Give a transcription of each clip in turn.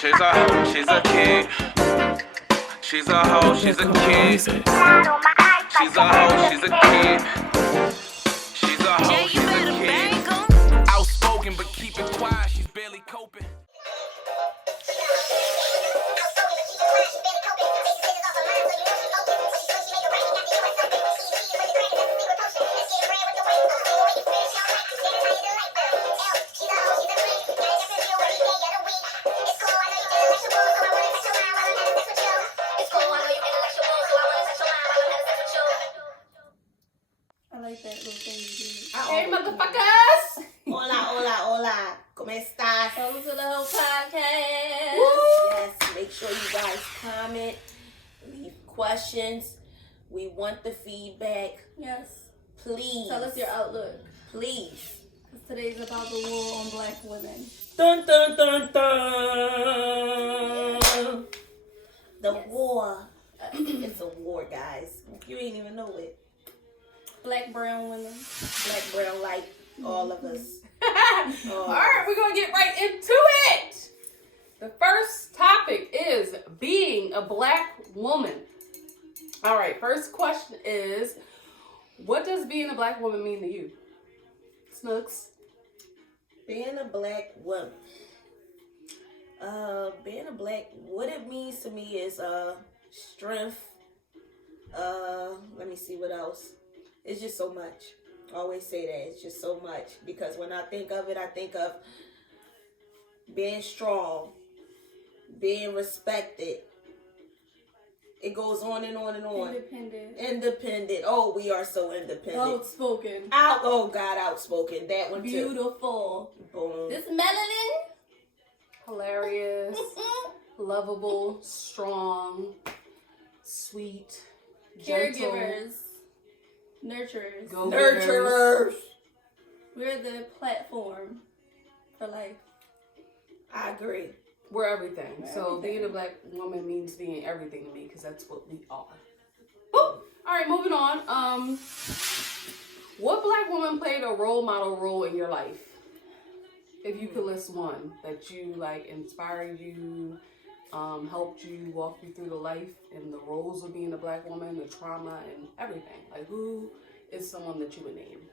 She's a hoe, she's a kid. She's a hoe, she's a kid. She's a hoe, she's a kid. She's a hoe, she's a kid. Outspoken, but keep it quiet, she's barely coping. I like that little thing you did. Hey, motherfuckers! Hola, hola, hola. ¿Cómo estás? Welcome to the whole podcast. Woo! Yes, make sure you guys comment, leave questions. We want the feedback. Yes. Please. Tell us your outlook. Please. Because today's about the war on black women. Dun, dun, dun, dun. The war. It's a war, guys. You ain't even know it. Black, brown women. Black, brown, light, all of us. All right, we're going to get right into it. The first topic is being a black woman. All right, first question is, what does being a black woman mean to you? Snooks? Being a black woman. What it means to me is strength. Let me see what else. It's just so much. I always say that. It's just so much. Because when I think of it, I think of being strong, being respected. It goes on and on and on. Independent. Oh, we are so independent. Outspoken. Outspoken. That one too. Beautiful. Boom. This melanin. Hilarious, lovable, strong, sweet, gentle. Caregivers. Nurturers. Nurturers. We're the platform for life. I agree. We're everything. So being a black woman means being everything to me because that's what we are. Woo! All right, moving on. What black woman played a role model role in your life? If you could list one that you like inspired you, helped you, walked you through the life and the roles of being a black woman, the trauma and everything. Like, who is someone that you would name?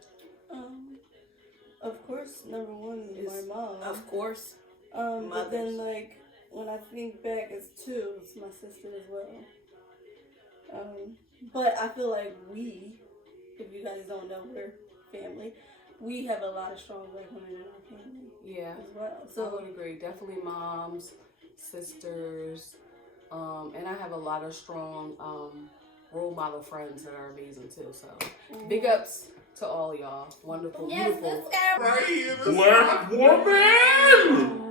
Of course, number one is my mom. Of course. But then, like, when I think back, it's two. It's my sister as well. But I feel like we, if you guys don't know, we're family. We have a lot of strong black women in our family. Yeah. As well. So I would agree. Definitely moms, sisters, and I have a lot of strong role model friends that are amazing too. So big ups to all y'all. Wonderful, yes, beautiful. Black woman!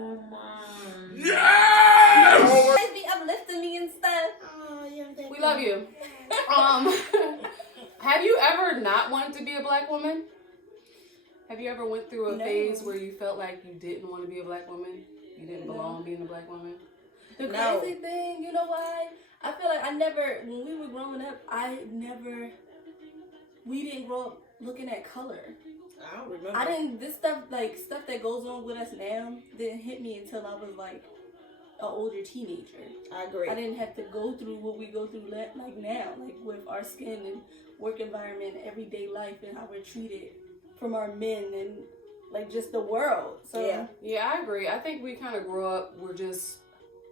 Yes! You guys be uplifting me and stuff. Oh, yeah, We love you. Have you ever not wanted to be a black woman? Have you ever went through a phase where you felt like you didn't want to be a black woman? You didn't belong being a black woman? The crazy thing, you know why? I feel like when we were growing up, we didn't grow up looking at color. I don't remember. This stuff that goes on with us now didn't hit me until I was like an older teenager. I agree. I didn't have to go through what we go through like now, like with our skin and work environment, everyday life, and how we're treated from our men and like just the world. So yeah, I agree. I think we kind of grow up, we're just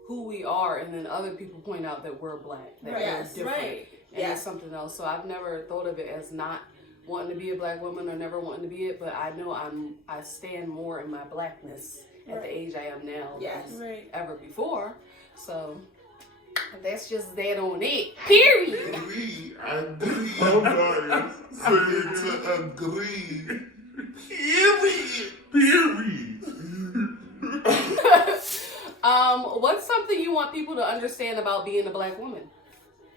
who we are, and then other people point out that we're black, that we're different, and it's something else. So I've never thought of it as not wanting to be a black woman or never wanting to be it, but I know I stand more in my blackness at the age I am now than ever before. So that's just that on it. Period. I agree. Oh, sorry. Say to agree. Period. What's something you want people to understand about being a black woman?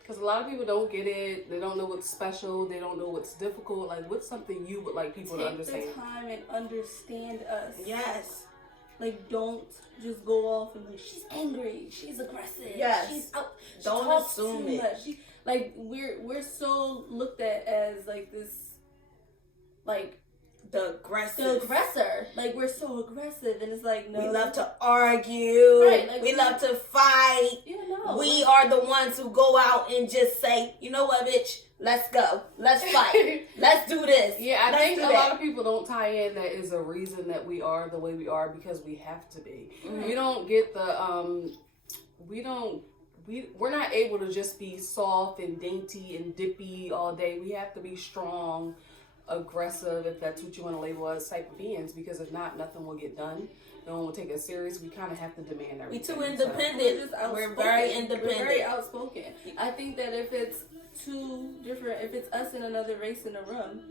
Because a lot of people don't get it. They don't know what's special. They don't know what's difficult. Like, what's something you would like people to understand? Take the time and understand us. Yes. Like, don't just go off and like, she's angry, she's aggressive, yes. she's out, she don't talks assume too it. Much. We're so looked at as like this, like the aggressive. The aggressor. Like, we're so aggressive, and it's like, no. We love to argue. Right, like, we love to fight. Yeah, no. We are the ones who go out and just say, you know what, bitch? Let's go. Let's fight. Let's do this. Yeah, I Let's think do a that. lot of people don't tie in that is a reason that we are the way we are because we have to be. We don't get the we're not able to just be soft and dainty and dippy all day. We have to be strong, aggressive, if that's what you want to label us, type of beings, because if not, nothing will get done. No one will take us serious. We kind of have to demand everything. We too independent. So. We're very independent. We're very outspoken. I think that if it's two different, if it's us and another race in a room,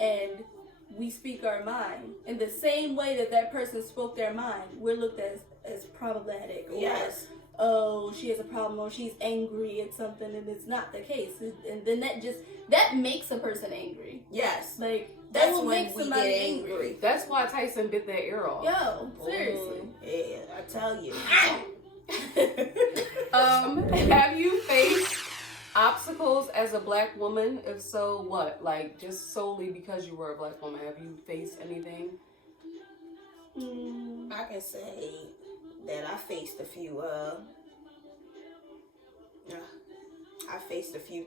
and we speak our mind in the same way that that person spoke their mind, we're looked at as problematic. Or, Yes. oh, she has a problem, or she's angry at something, and it's not the case. And then that makes a person angry. Yes. Like, That's that will when make we somebody get angry. That's why Tyson bit that ear off. Yo, seriously. Yeah, I tell you. Have you faced obstacles as a black woman? If so, what? Like, just solely because you were a black woman, have you faced anything? I can say that I faced a few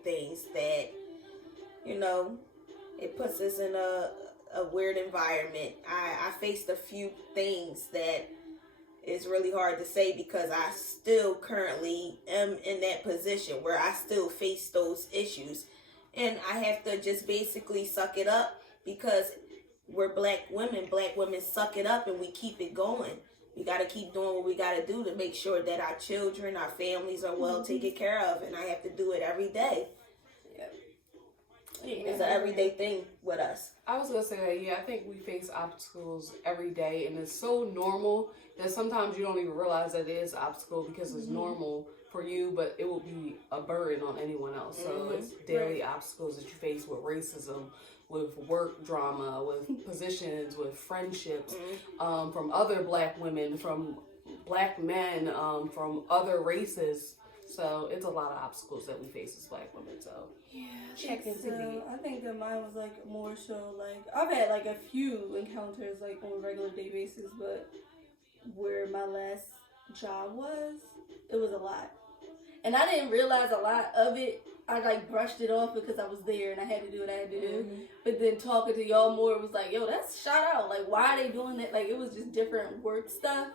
things that, you know, it puts us in a weird environment. I faced a few things that is really hard to say because I still currently am in that position where I still face those issues. And I have to just basically suck it up because we're black women. Black women suck it up and we keep it going. We got to keep doing what we got to do to make sure that our children, our families are well taken care of. And I have to do it every day. It's an everyday thing with us. I was gonna say that, yeah, I think we face obstacles every day, and it's so normal that sometimes you don't even realize that it is an obstacle because it's normal for you, but it will be a burden on anyone else. So it's daily obstacles that you face with racism, with work drama, with positions, with friendships, from other black women, from black men, from other races. So it's a lot of obstacles that we face as black women. So Yeah, check into me. I think that mine was like more so like I've had like a few encounters like on a regular day basis, but where my last job was, it was a lot, and I didn't realize a lot of it. I like brushed it off because I was there and I had to do what I had to do. But then talking to y'all more, it was like, yo, that's shout out. Like, why are they doing that? Like, it was just different work stuff.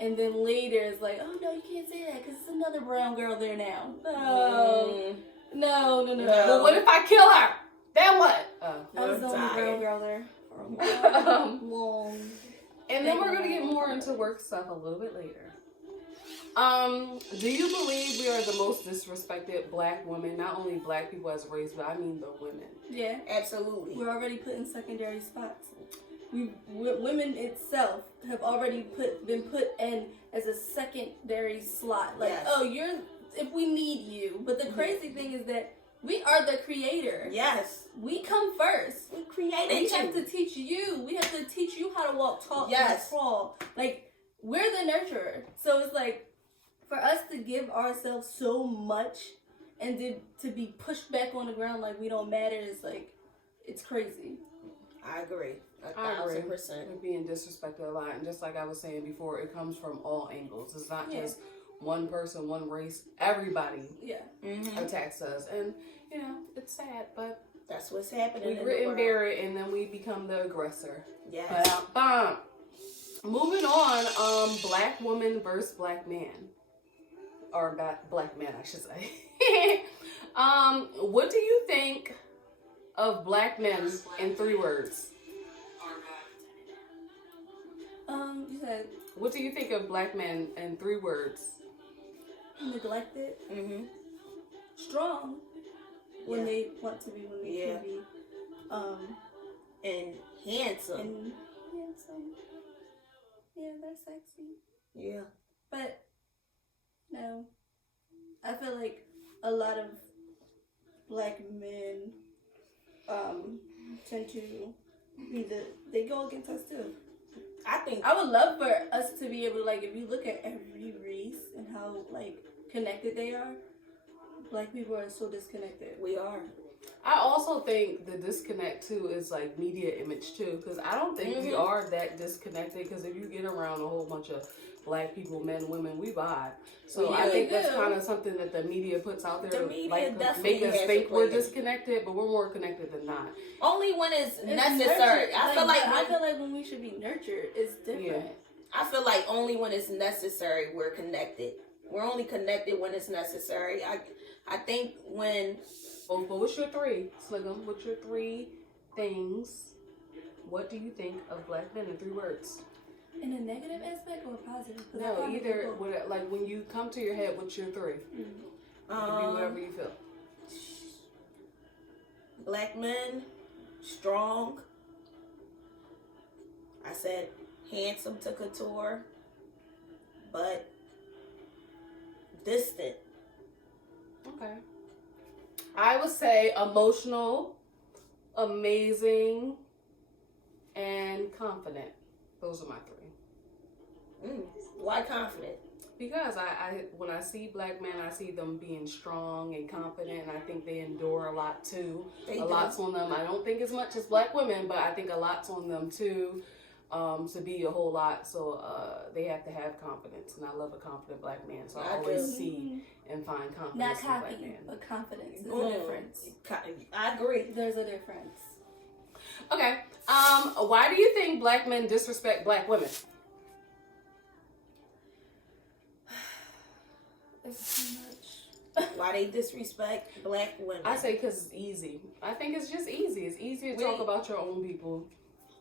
And then later it's like, oh no, you can't say that because it's another brown girl there now. No. Well, what if I kill her? Then what? I was the only brown girl there for a long. And then we're gonna get more into work stuff a little bit later. Do you believe we are the most disrespected black women? Not only black people as a race, but I mean the women. Yeah, absolutely. We're already put in secondary spots. Women itself have already been put in as a secondary slot. Like, if we need you. But the crazy thing is that we are the creator. Yes. We come first. We created We have to teach you. We have to teach you how to walk, talk, and crawl. Like, we're the nurturer. So it's like, for us to give ourselves so much and to be pushed back on the ground like we don't matter is like, it's crazy. I agree. 1,000%. We're being disrespected a lot. And just like I was saying before, it comes from all angles. It's not just one person, one race. Everybody attacks us. And, you know, it's sad, but that's what's happening. We grit and bear it, and then we become the aggressor. Yes. Moving on, black woman versus black man. Or black man, I should say. What do you think of black men in 3 words? You said. What do you think of black men in 3 words? Neglected. Strong. When they want to be, when they can be. And handsome. Yeah, they're sexy. Yeah. But no, I feel like a lot of black men tend to be they go against us too. I would love for us to be able to, like, if you look at every race and how like connected they are, black people are so disconnected. We are. I also think the disconnect too is like media image too, because I don't think we are that disconnected. Because if you get around a whole bunch of black people, men, women, we vibe. So I think that's kind of something that the media puts out there, The media like definitely make us has think a we're place. disconnected, but we're more connected than not. Only when it's It's necessary. nurtured. I feel like when we should be nurtured, it's different. Yeah. I feel like only when it's necessary we're connected. We're only connected when it's necessary. I think when. Oh, but what's your three, Sliggum? What's your three things? What do you think of black men in 3 words? In a negative aspect or a positive? No, either. Like when you come to your head, what's your 3? It can be whatever you feel. Black men, strong. I said handsome to couture, but distant. Okay. I would say emotional, amazing, and confident. Those are my 3. Why confident? Because I when I see black men, I see them being strong and confident, and I think they endure a lot too. They a do. lot's on them. I don't think as much as black women, but I think a lot's on them too. To be a whole lot, so they have to have confidence, and I love a confident black man. So I always see and find confidence Not in black cocky, men. but confidence. There's a difference. I agree. There's a difference. Okay. Why do you think black men disrespect black women? It's too much. Why they disrespect black women? I say because it's easy. I think it's just easy. It's easy to talk about your own people.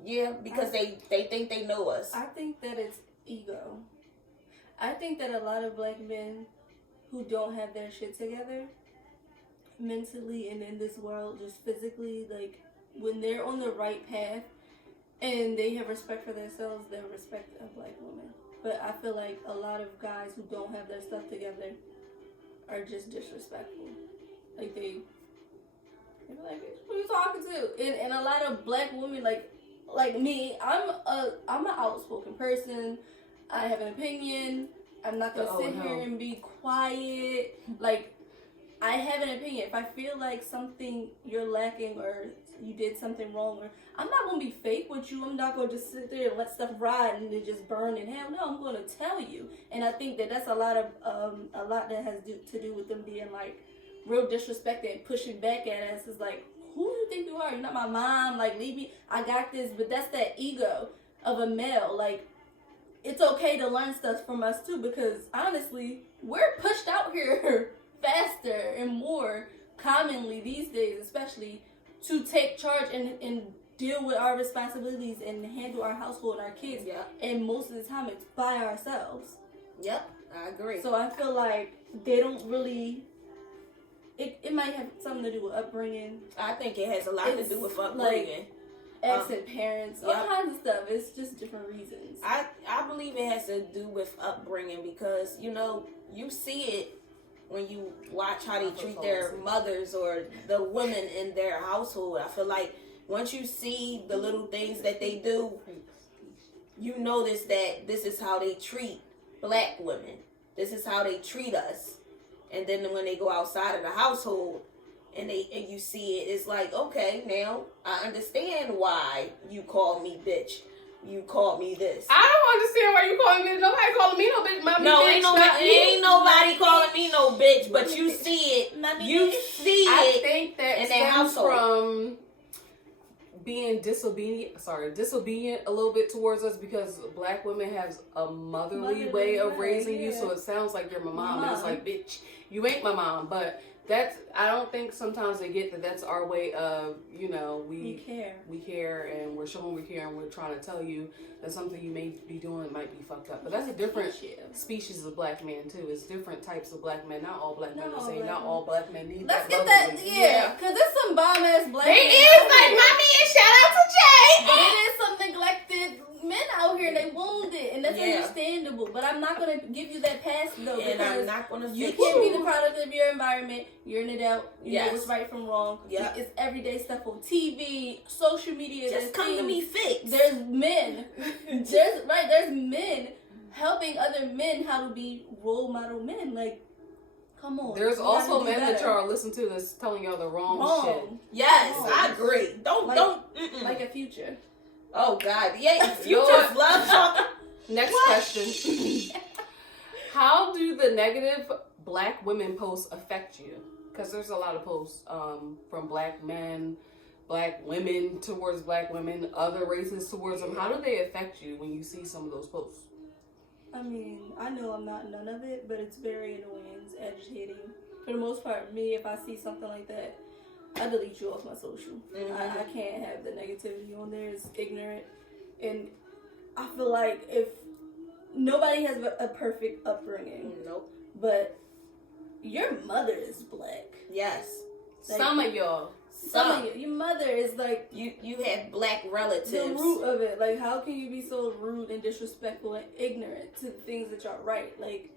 Yeah, because they think they know us. I think that it's ego. I think that a lot of black men who don't have their shit together mentally and in this world, just physically, like when they're on the right path and they have respect for themselves, they'll respect a black woman. But I feel like a lot of guys who don't have their stuff together are just disrespectful. Like they're like, "Who are you talking to?" And a lot of black women, like me, I'm an outspoken person. I have an opinion. I'm not gonna sit here and be quiet. Like, I have an opinion. If I feel like something you're lacking or you did something wrong, or I'm not gonna be fake with you. I'm not gonna just sit there and let stuff ride and it just burn in hell. No, I'm gonna tell you. And I think that that's a lot that has to do with them being like real disrespected and pushing back at us. Is like, who do you think you are? You're not my mom. Like, leave me. I got this. But that's that ego of a male. Like, it's okay to learn stuff from us too, because honestly, we're pushed out here faster and more commonly these days, especially to take charge and deal with our responsibilities and handle our household and our kids. Yeah. And most of the time, it's by ourselves. Yep, I agree. So I feel like they don't really. It might have something to do with upbringing. I think it has a lot to do with upbringing. Absent parents, all yep. kinds of stuff. It's just different reasons. I believe it has to do with upbringing because, you see it when you watch how they treat their mothers or the women in their household. I feel like once you see the little things that they do, you notice that this is how they treat black women. This is how they treat us. And then when they go outside of the household and you see it, it's like, okay, now I understand why you call me bitch. You called me this. I don't understand why you calling me. Nobody calling me no bitch. Ain't nobody calling me no bitch. But you see it. I think that in stems from being disobedient a little bit towards us, because black women have a motherly way of raising you, so it sounds like you're my mom. And it's like, bitch, you ain't my mom. But I don't think sometimes they get that that's our way of, we care and we're showing we care, and we're trying to tell you that something you may be doing might be fucked up. But that's a different species of black man too. It's different types of black men. Not all black men are the same. Not all black men need Let's that. get that, because there's some bomb ass black men. They is like my man. Shout out to Jay. But it is some neglected men out here. They wounded, and that's understandable. But I'm not gonna give you that pass though, and because I'm not gonna. You can't be the product of your environment. You're an adult. You know what's right from wrong. Yeah. It's everyday stuff on TV, social media. Just come to me fixed. There's men. There's men helping other men how to be role model men. Like, Come on. There's you also gotta do men that better. y'all listen to that's telling y'all the wrong shit. Yes, Wrong. I agree. Don't. Like a Future. Oh God, yeah. You You know just what? love talking. Next question. How do the negative black women posts affect you? Because there's a lot of posts from black men, black women towards black women, other races towards them. How do they affect you when you see some of those posts? I mean, I know I'm not none of it, but it's very annoying. It's agitating. For the most part, me, if I see something like that, I delete you off my social. I can't have the negativity on there. It's ignorant. And I feel like if nobody has a perfect upbringing, Nope. but your mother is black. Yes. Like, Some of y'all. Some of your mother is like You have black relatives. the root of it. Like, how can you be so rude and disrespectful and ignorant to the things that y'all write? Like,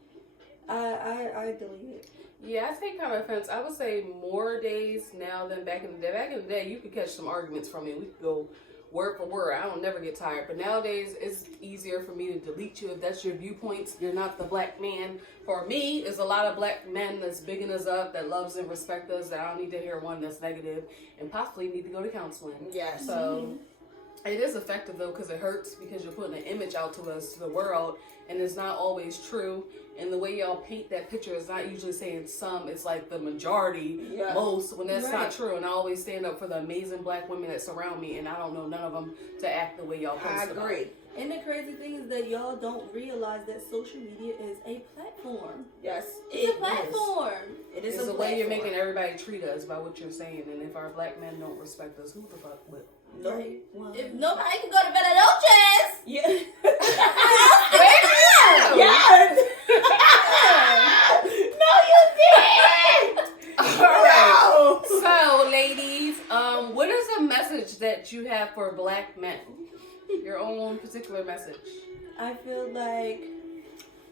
I delete it. Yeah, I take kind of offense. I would say more days now than back in the day. Back in the day, you could catch some arguments from me. We could go word for word. I don't never get tired. But nowadays, it's easier for me to delete you if that's your viewpoints. You're not the black man. For me, it's a lot of black men that's bigging us up, that loves and respect us, that I don't need to hear one that's negative and possibly need to go to counseling. Yes. So it is effective though, because it hurts, because you're putting an image out to us, to the world, and it's not always true. And the way y'all paint that picture is not usually saying some, it's like the majority, most, when that's not true. And I always stand up for the amazing black women that surround me, and I don't know none of them to act the way y'all post I agree. And the crazy thing is that y'all don't realize that social media is a platform. Yes. It's a platform. It is It's a the way you're platform. making everybody treat us by what you're saying. And if our black men don't respect us, who the fuck will? No. Right. If nobody can go to bed at Oches. Yeah. Yes. No, you didn't. All right. So, ladies, what is a message that you have for black men? Your own particular message. I feel like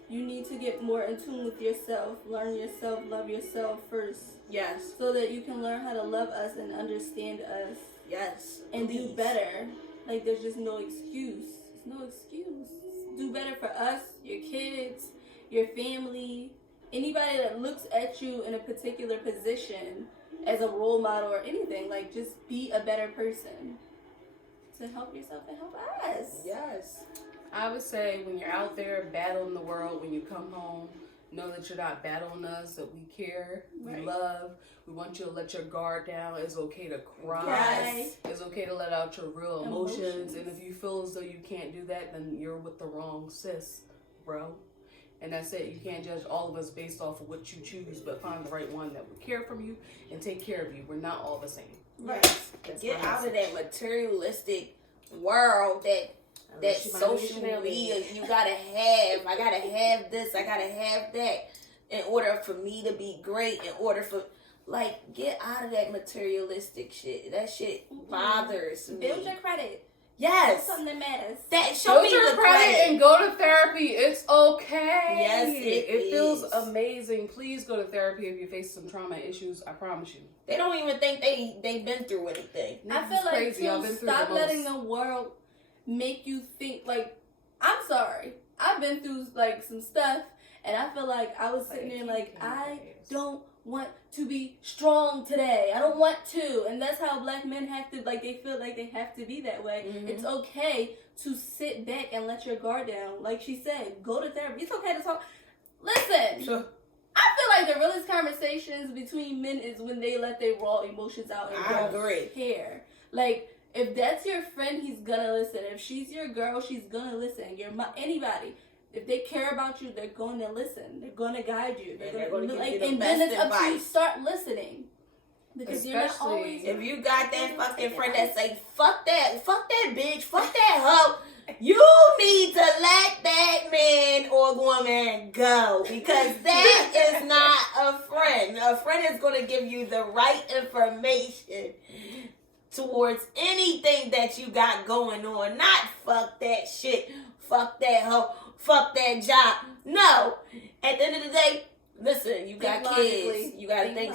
you need to get more in tune with yourself, learn yourself, love yourself first, Yes. so that you can learn how to love us and understand us Yes. and Please. do better. Like, there's just no excuse. There's no excuse. Do better for us, your kids, your family, anybody that looks at you in a particular position as a role model or anything. Like, just be a better person to help yourself and help us. Yes. I would say when you're out there battling the world, when you come home, know that you're not battling us, that we care, we Right. love, we want you to let your guard down. It's okay to cry. Yes. It's okay to let out your real emotions. Emotions. And if you feel as though you can't do that, then you're with the wrong sis, bro. And that's it. You can't judge all of us based off of what you choose, but find the right one that will care for you and take care of you. We're not all the same. Right. That's Get my out of message. that materialistic world that Unless you buy social Chanel media baby. you gotta have. I gotta have this. I gotta have that in order for me to be great. In order for get out of that materialistic shit. That shit bothers me. Build your credit. Yes, That's something that matters. that show Build me your the credit credit. and go to therapy. It's okay. Yes, it feels is. amazing. Please go to therapy if you face some trauma issues. I promise you. They don't even think they've been through anything. I Niggas feel like crazy. Y'all been to through stop the letting most. the world make you think like, I'm sorry, I've been through like some stuff, and I feel like I was sitting there like, I don't want to be strong today. I don't want to. And that's how black men have to, like, they feel like they have to be that way. Mhm. It's okay to sit back and let your guard down. Like she said, go to therapy. It's okay to talk. Listen, Sure. I feel like the realest conversations between men is when they let their raw emotions out and I don't agree. care. Like, if that's your friend, he's gonna listen. If she's your girl, she's gonna listen. Anybody. If they care about you, they're going to listen. They're going to guide you. They're gonna give you the and then best it's up to you to advice. start listening. Because you're not Especially always. If you got that fucking friend that say, fuck that bitch, fuck that hoe, you need to let that man or woman go. Because that is not a friend. A friend is going to give you the right information towards anything that you got going on. Not fuck that shit, fuck that hoe, fuck that job. No. At the end of the day, listen, you got kids. You got to think.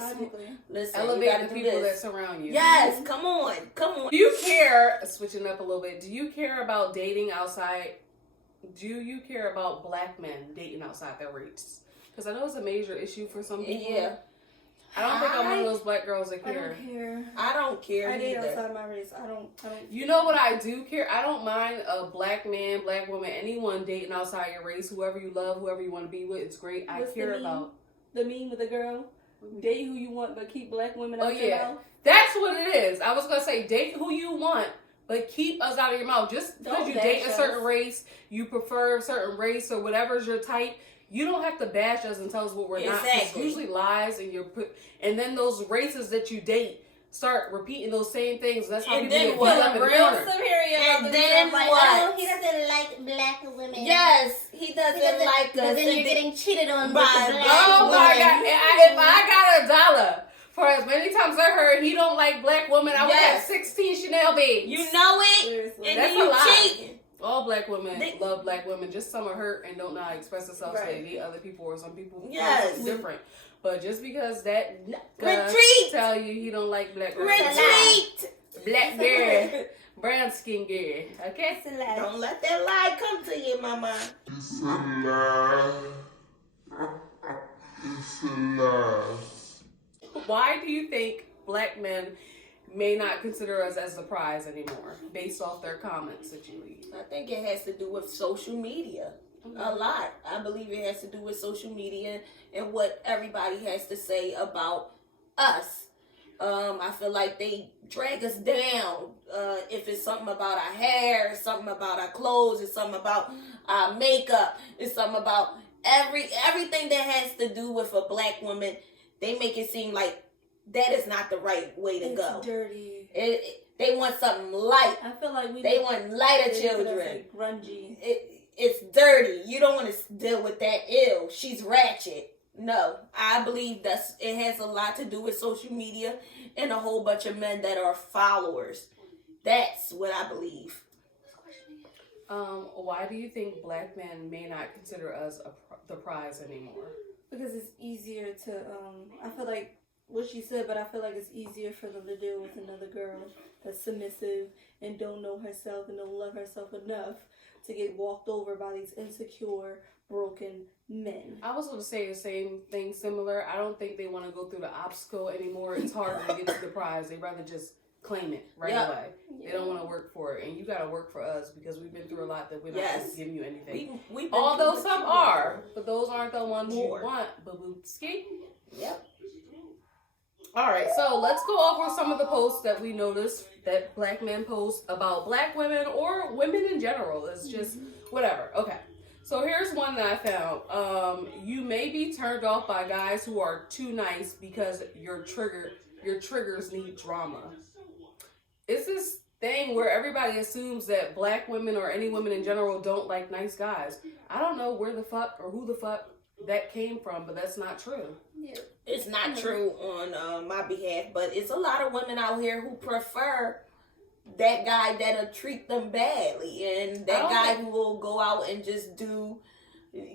Listen, you Elevate got the to do people that this. surround you. Yes, come on. Do you care, switching up a little bit, do you care about dating outside? Do you care about black men dating outside their race? Because I know it's a major issue for some people. Yeah. I don't think I'm one of those black girls that I care. don't care. I don't care I date either. outside my race. I don't. You know what I do care? I don't mind a black man, black woman, anyone dating outside your race, whoever you love, whoever you want to be with. It's great. I What's care the meme? about. The meme with the girl, date who you want, but keep black women out your mouth. That's what it is. I was gonna say date who you want, but keep us out of your mouth. Just because Don't you bash date a us. certain race, you prefer a certain race or whatever's your type. You don't have to bash us and tell us what we're not. It's Exactly. usually lies, and then those races that you date start repeating those same things. That's how And people then get what? beat up in the Real corner. superior. And about then themselves, like, what? Oh, he doesn't like black women. Yes, he doesn't like us. But then And you're getting cheated on by by black black Oh my women. God! If I got $1 for as many times I heard he don't like black women, I would have Yes. 16 Chanel bags. you know it, Seriously. and That's then you a lie. cheating. All black women They- love black women. Just some are hurt and don't know how to express themselves. So they Right. need other people, or some people feel Yes. something different. But just because that Retreat. tell you he don't like black girls, Retreat. black girl, brown skin girl. Okay. It's a lie. Don't let that lie come to you, mama. It's a lie. It's a lie. Why do you think black men may not consider us as the prize anymore, based off their comments that you leave? I think it has to do with social media. A lot. I believe it has to do with social media and what everybody has to say about us. I feel like they drag us down. If it's something about our hair, it's something about our clothes, it's something about our makeup, it's something about everything that has to do with a black woman. They make it seem like that is not the right way to It's go. dirty. They want something light. I feel like They want lighter they put us children. in grungy. It's dirty. You don't want to deal with that. Ew, she's ratchet. No, I believe it has a lot to do with social media and a whole bunch of men that are followers. That's what I believe. Why do you think black men may not consider us the prize anymore? Because it's easier to, I feel like what she said, but I feel like it's easier for them to deal with another girl that's submissive and don't know herself and don't love herself enough to get walked over by these insecure, broken men. I was going to say the same thing, similar. I don't think they want to go through the obstacle anymore. It's harder to get to the prize. They rather just claim it right Yep. away. They don't want to work for it. And you got to work for us because we've been through a lot that we're not Yes. giving you anything. We've been Although through some what you are, went but those aren't the ones More. you want, babootski. through. Yep. All right, so let's go over some of the posts that we noticed that black men post about black women or women in general. It's just whatever. Okay, so here's one that I found. You may be turned off by guys who are too nice because your triggers need drama. It's this thing where everybody assumes that black women or any women in general don't like nice guys. I don't know where the fuck or who the fuck that came from, but that's not true. Yeah. It's not true on my behalf, but it's a lot of women out here who prefer that guy that'll treat them badly, and that guy who will go out and just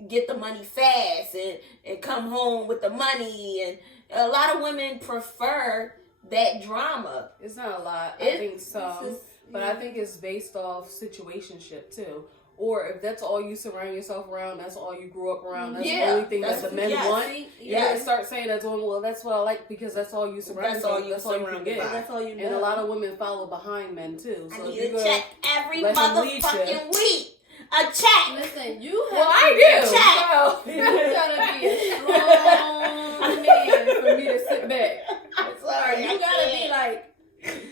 get the money fast and come home with the money. And a lot of women prefer that drama. It's not a lot. I It- think some, This is- but I think it's based off situationship too. Or if that's all you surround yourself around, that's all you grew up around, that's Yeah, the only thing that that's- the men yes. want. See, You're gonna Yes. start saying that to them. Well, that's what I like because that's all you surround That's yourself. all you That's all you can surrounded get. by. that's all you know. And a lot of women follow behind men too. I So need if a you go, check every let him lead motherfucking week. A check. Listen, you have well, to I be- do. Check. You gotta be a strong man for me to sit back. Sorry, You gotta be like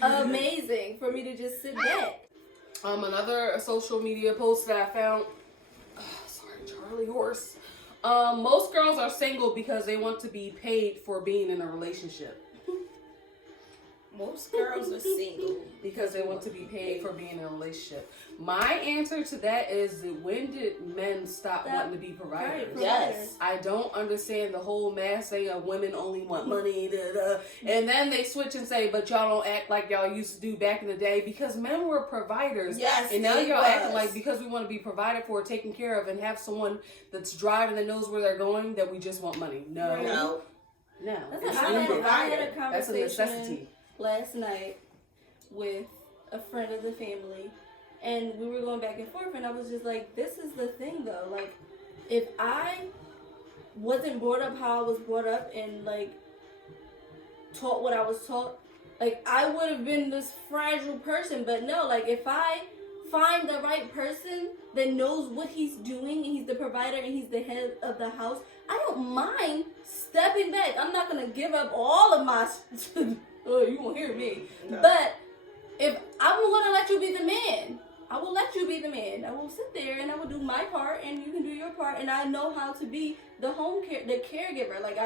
amazing for me to just sit back. Another social media post that I found. Sorry, Charlie Horse. Most girls are single because they want to be paid for being in a relationship. Most girls are single Because they want to be paid for being in a relationship. My answer to that is, when did men stop wanting to be providers? Right. Yes. I don't understand the whole mass thing of women only want money, and then they switch and say, but y'all don't act like y'all used to do back in the day, because men were providers. Yes, And now they y'all was. acting like because we want to be provided for, taken care of, and have someone that's driving that knows where they're going, that we just want money. No. Right. No. No. Listen, It's I not had a That's a conversation necessity. last night with a friend of the family, and we were going back and forth, and I was just like, this is the thing though, like, if I wasn't brought up how I was brought up and like taught what I was taught, like I would have been this fragile person. But no, like if I find the right person that knows what he's doing and he's the provider and he's the head of the house, I don't mind stepping back. I'm not gonna give up all of my oh, you won't hear me. No. But if I'm gonna let you be the man, I will let you be the man. I will sit there and I will do my part and you can do your part, and I know how to be the the caregiver. Like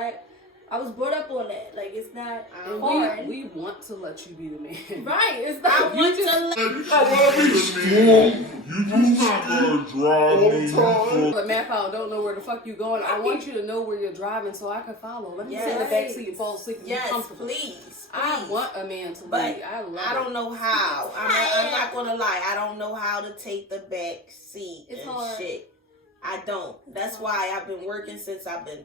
I was brought up on that. Like it's not hard. We want to let you be the man. Right. It's not I want to I want to be strong. You just not gonna drive me. The map out, don't know where the fuck you going. I want you to know where you're driving so I can follow. Let me sit in the back seat and fall asleep and be comfortable. Please. I want a man to But lead. I don't know how. I'm not gonna lie. I don't know how to take the back seat It's and hard. shit. I don't. That's why I've been working since I've been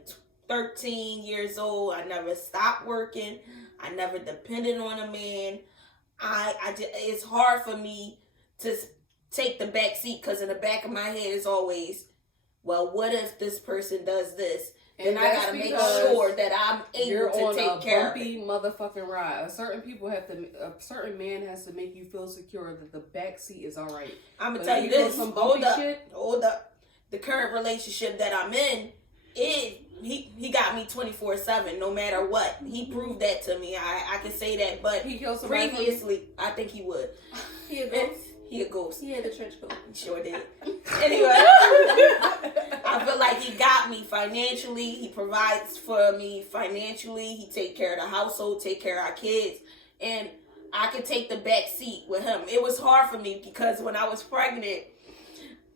13 years old. I never stopped working. I never depended on a man. It's hard for me to take the back seat because in the back of my head is always, well, what if this person does this? And I gotta make sure that I'm able to take care of it. You're on a bumpy motherfucking ride. A certain man has to make you feel secure that the back seat is all right. I'm gonna But tell if you you this. do some Hold bumpy up. The current relationship that I'm in, he got me 24/7, no matter what. He proved that to me. I can say that. But He killed somebody previously, I think he would. He a ghost. He a ghost. He had the trench coat. He sure did. Anyway, I feel like he got me financially. He provides for me financially. He take care of the household, take care of our kids, and I could take the back seat with him. It was hard for me because when I was pregnant,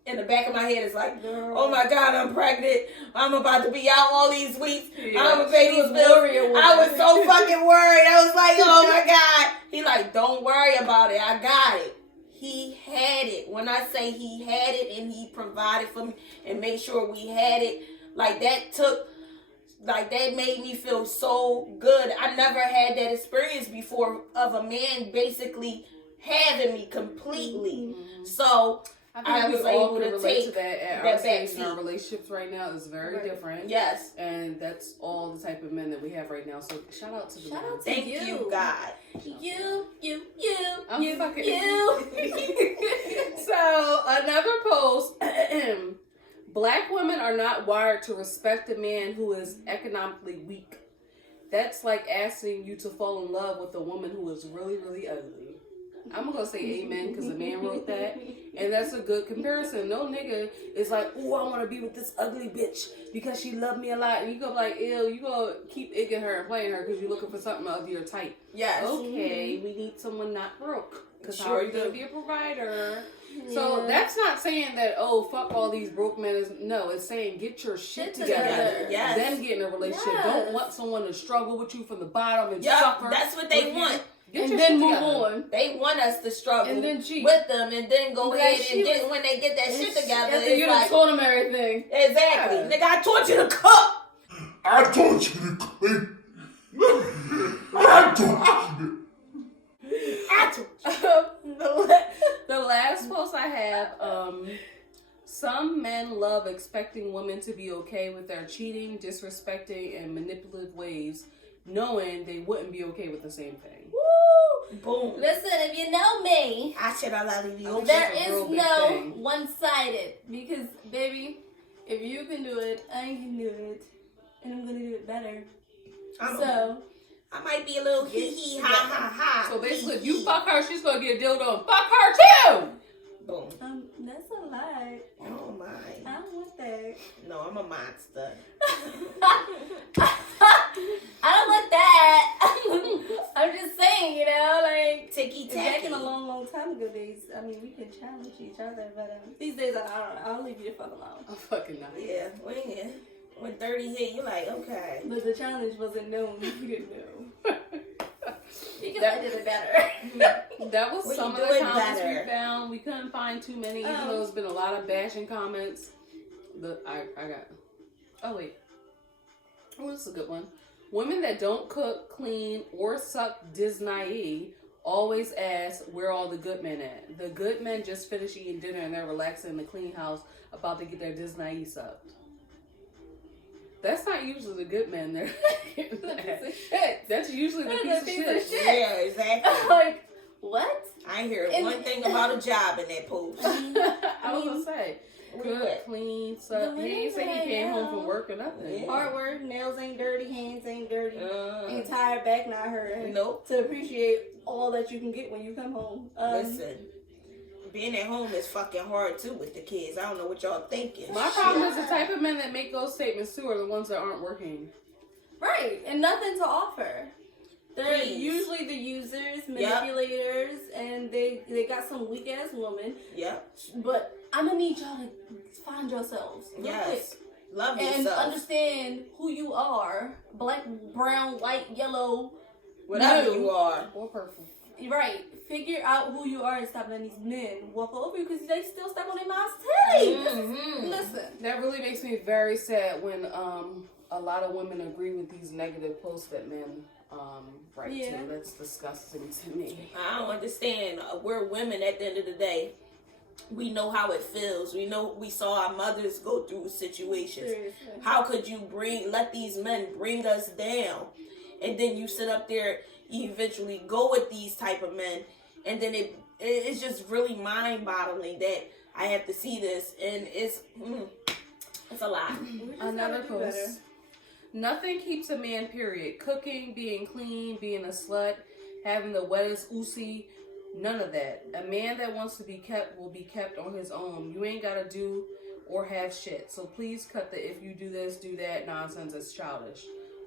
in the back of my head is like, oh my God, I'm pregnant. I'm about to be out all these weeks. I'm a baby's bills. I was so fucking worried. I was like, oh my God. He like, don't worry about it. I got it. He had it. When I say he had it and he provided for me and made sure we had it, that made me feel so good. I never had that experience before of a man basically having me completely. So I think was we all able can to relate take to that at that our stage back in our seat. relationships right now is very different. Yes. And that's all the type of men that we have right now. So shout out to the Shout men. out to Thank you, God. You. I'm fucking You. So another post. Black women are not wired to respect a man who is economically weak. That's like asking you to fall in love with a woman who is really, really ugly. I'm gonna say amen because the man wrote that, and that's a good comparison. No nigga is like, oh, I want to be with this ugly bitch because she loved me a lot, and you go like, ew, you gonna keep igging her and playing her because you're looking for something of your type. Yes. Okay, we need someone not broke because how Sure are you gonna do. be a provider? So that's not saying that, oh, fuck all these broke men. No, it's saying get your shit together. Yes. Then get in a relationship. Yes. Don't want someone to struggle with you from the bottom and Yup, suffer. that's what they with you. want. Get And your then shit move together. on. They want us to struggle And then cheat. with them and then go Like ahead she and was- when they get that shit together, After you it's done like, told him everything. exactly. Yeah. Nigga, I taught you to cook. I told you to clean. I told you. I told you. The last post I have, some men love expecting women to be okay with their cheating, disrespecting, and manipulative ways, knowing they wouldn't be okay with the same thing. Woo! Boom. Listen, if you know me, I should have let you. there a real is big no thing. one-sided. Because, baby, if you can do it, I can do it. And I'm going to do it better. I might be a little hee hee ha ha ha. So basically, if you fuck her, she's gonna get a dildo and fuck her too! Boom. That's a lie. Oh my. I don't want that. No, I'm a monster. I don't want that. I'm just saying, you know, like Ticky back tacky. in a long time ago days. I mean, we can challenge each other, but these days I don't know. I'll leave you the fuck alone. I'm fucking not. Yeah, when 30 hit, you're like, okay. But the challenge wasn't known. You didn't know. Because That- I did it better. That was Well, some you of the do it comments better. we found. We couldn't find too many, even though there's been a lot of bashing comments. I got. Oh wait. Oh, this is a good one. Women that don't cook, clean, or suck Disney always ask where all the good men at. The good men just finished eating dinner and they're relaxing in the clean house, about to get their Disney sucked. That's not usually the good men there. Piece of shit. That's usually the That's piece a of piece of shit. shit. Yeah, exactly. Like, what? I ain't hear And- one thing about a job in that post. I was gonna say, Where good, you at? clean. The So he didn't say women he came home now. from work or nothing. Yeah. Hard work, nails ain't dirty, hands ain't dirty, Uh, ain't tired, back not hurting. nope. To appreciate all that you can get when you come home. Listen, being at home is fucking hard too with the kids. I don't know what y'all thinking. My problem is the type of men that make those statements too are the ones that aren't working. Right, and nothing to offer. They're Please. usually the users, manipulators, and they got some weak ass woman. Yep. But I'm gonna need y'all to find yourselves real Yes. quick Love and yourself. understand who you are. Black, brown, white, yellow, Whatever blue. you are. Or purple. Right. Figure out who you are and stop letting these men walk over you because they still step on their mom's titties. Mm-hmm. Listen. That really makes me very sad when a lot of women agree with these negative posts that men write Yeah. to. That's disgusting to me. I don't understand. We're women at the end of the day. We know how it feels. We know we saw our mothers go through situations. Seriously. How could you let these men bring us down? And then you sit up there, you eventually go with these type of men, and then it's just really mind-boggling that I have to see this, and it's a lot. We just Another gotta do better. post. Nothing keeps a man, period. Cooking, being clean, being a slut, having the wettest oosie, none of that. A man that wants to be kept will be kept on his own. You ain't gotta do or have shit. So please cut the if you do this, do that nonsense. It's childish.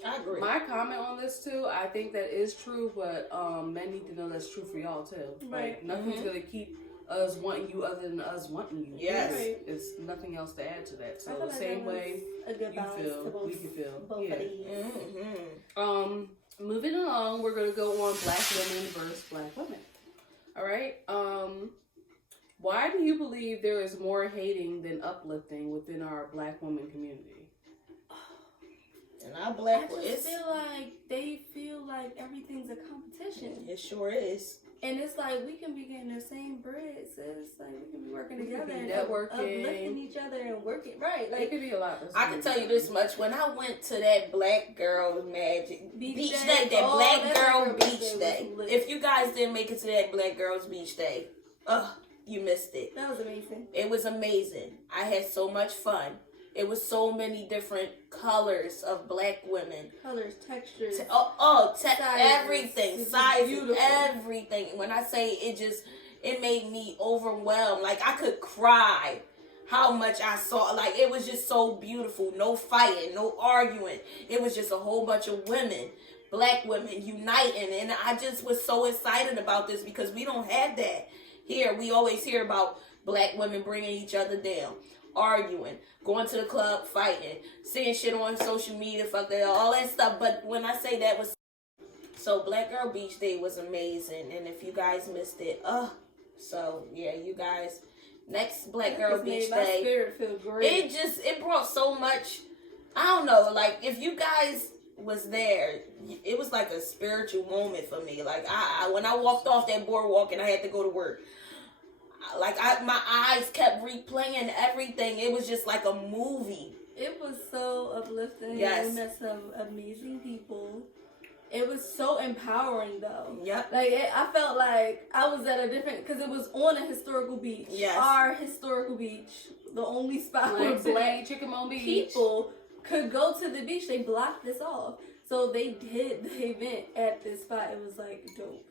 I agree. My comment on this too, I think that is true, but men need to know that's true for y'all too. Right. Like nothing's gonna keep us wanting you other than us wanting you. Yes. Right. It's nothing else to add to that. I So feel the like same that was way a good you balance feel, to both, we can feel. both Yeah. of these. Mm-hmm. Moving along, we're gonna go on black women versus black women. All right. Why do you believe there is more hating than uplifting within our black women community? And our I black just feel like they feel like everything's a competition. it sure is. And it's like we can be getting the same bread, sis. Like we can be working We can together be and networking. uplifting each other and working. Right. It Like could be a lot. I can tell you this much. When I went to that Black Girl Magic Beach Day, that Oh, Black that Girl Black Girl Beach Beach Day. Day was lit. If you guys didn't make it to that Black Girls Beach Day, you missed it. that was amazing. It was amazing. I had so much fun. It was so many different colors of black women. Colors, textures. Sizes, Sizes. everything, It's sizes, beautiful. everything. When I say it made me overwhelmed. Like I could cry how much I saw. Like it was just so beautiful. No fighting, no arguing. It was just a whole bunch of women, black women uniting. And I just was so excited about this because we don't have that here. We always hear about black women bringing each other down, arguing, going to the club, fighting, seeing shit on social media, fuck that, all that stuff. But when I say that was so, Black Girl Beach Day was amazing, and if you guys missed it, so yeah, you guys, next Black Girl It Beach made my Day, spirit feel great. it brought so much. I don't know, like if you guys was there, it was like a spiritual moment for me. Like I when I walked off that boardwalk and I had to go to work. Like my eyes kept replaying everything. It was just like a movie. It was so uplifting. Yes. We met some amazing people. It was so empowering, though. Yep. Like, I felt like I was at a different, because it was on a historical beach. Yes. Our historical beach, the only spot where black Chicken Beach. people could go to the beach. They blocked this off. So they did the event at this spot. It was, like, dope.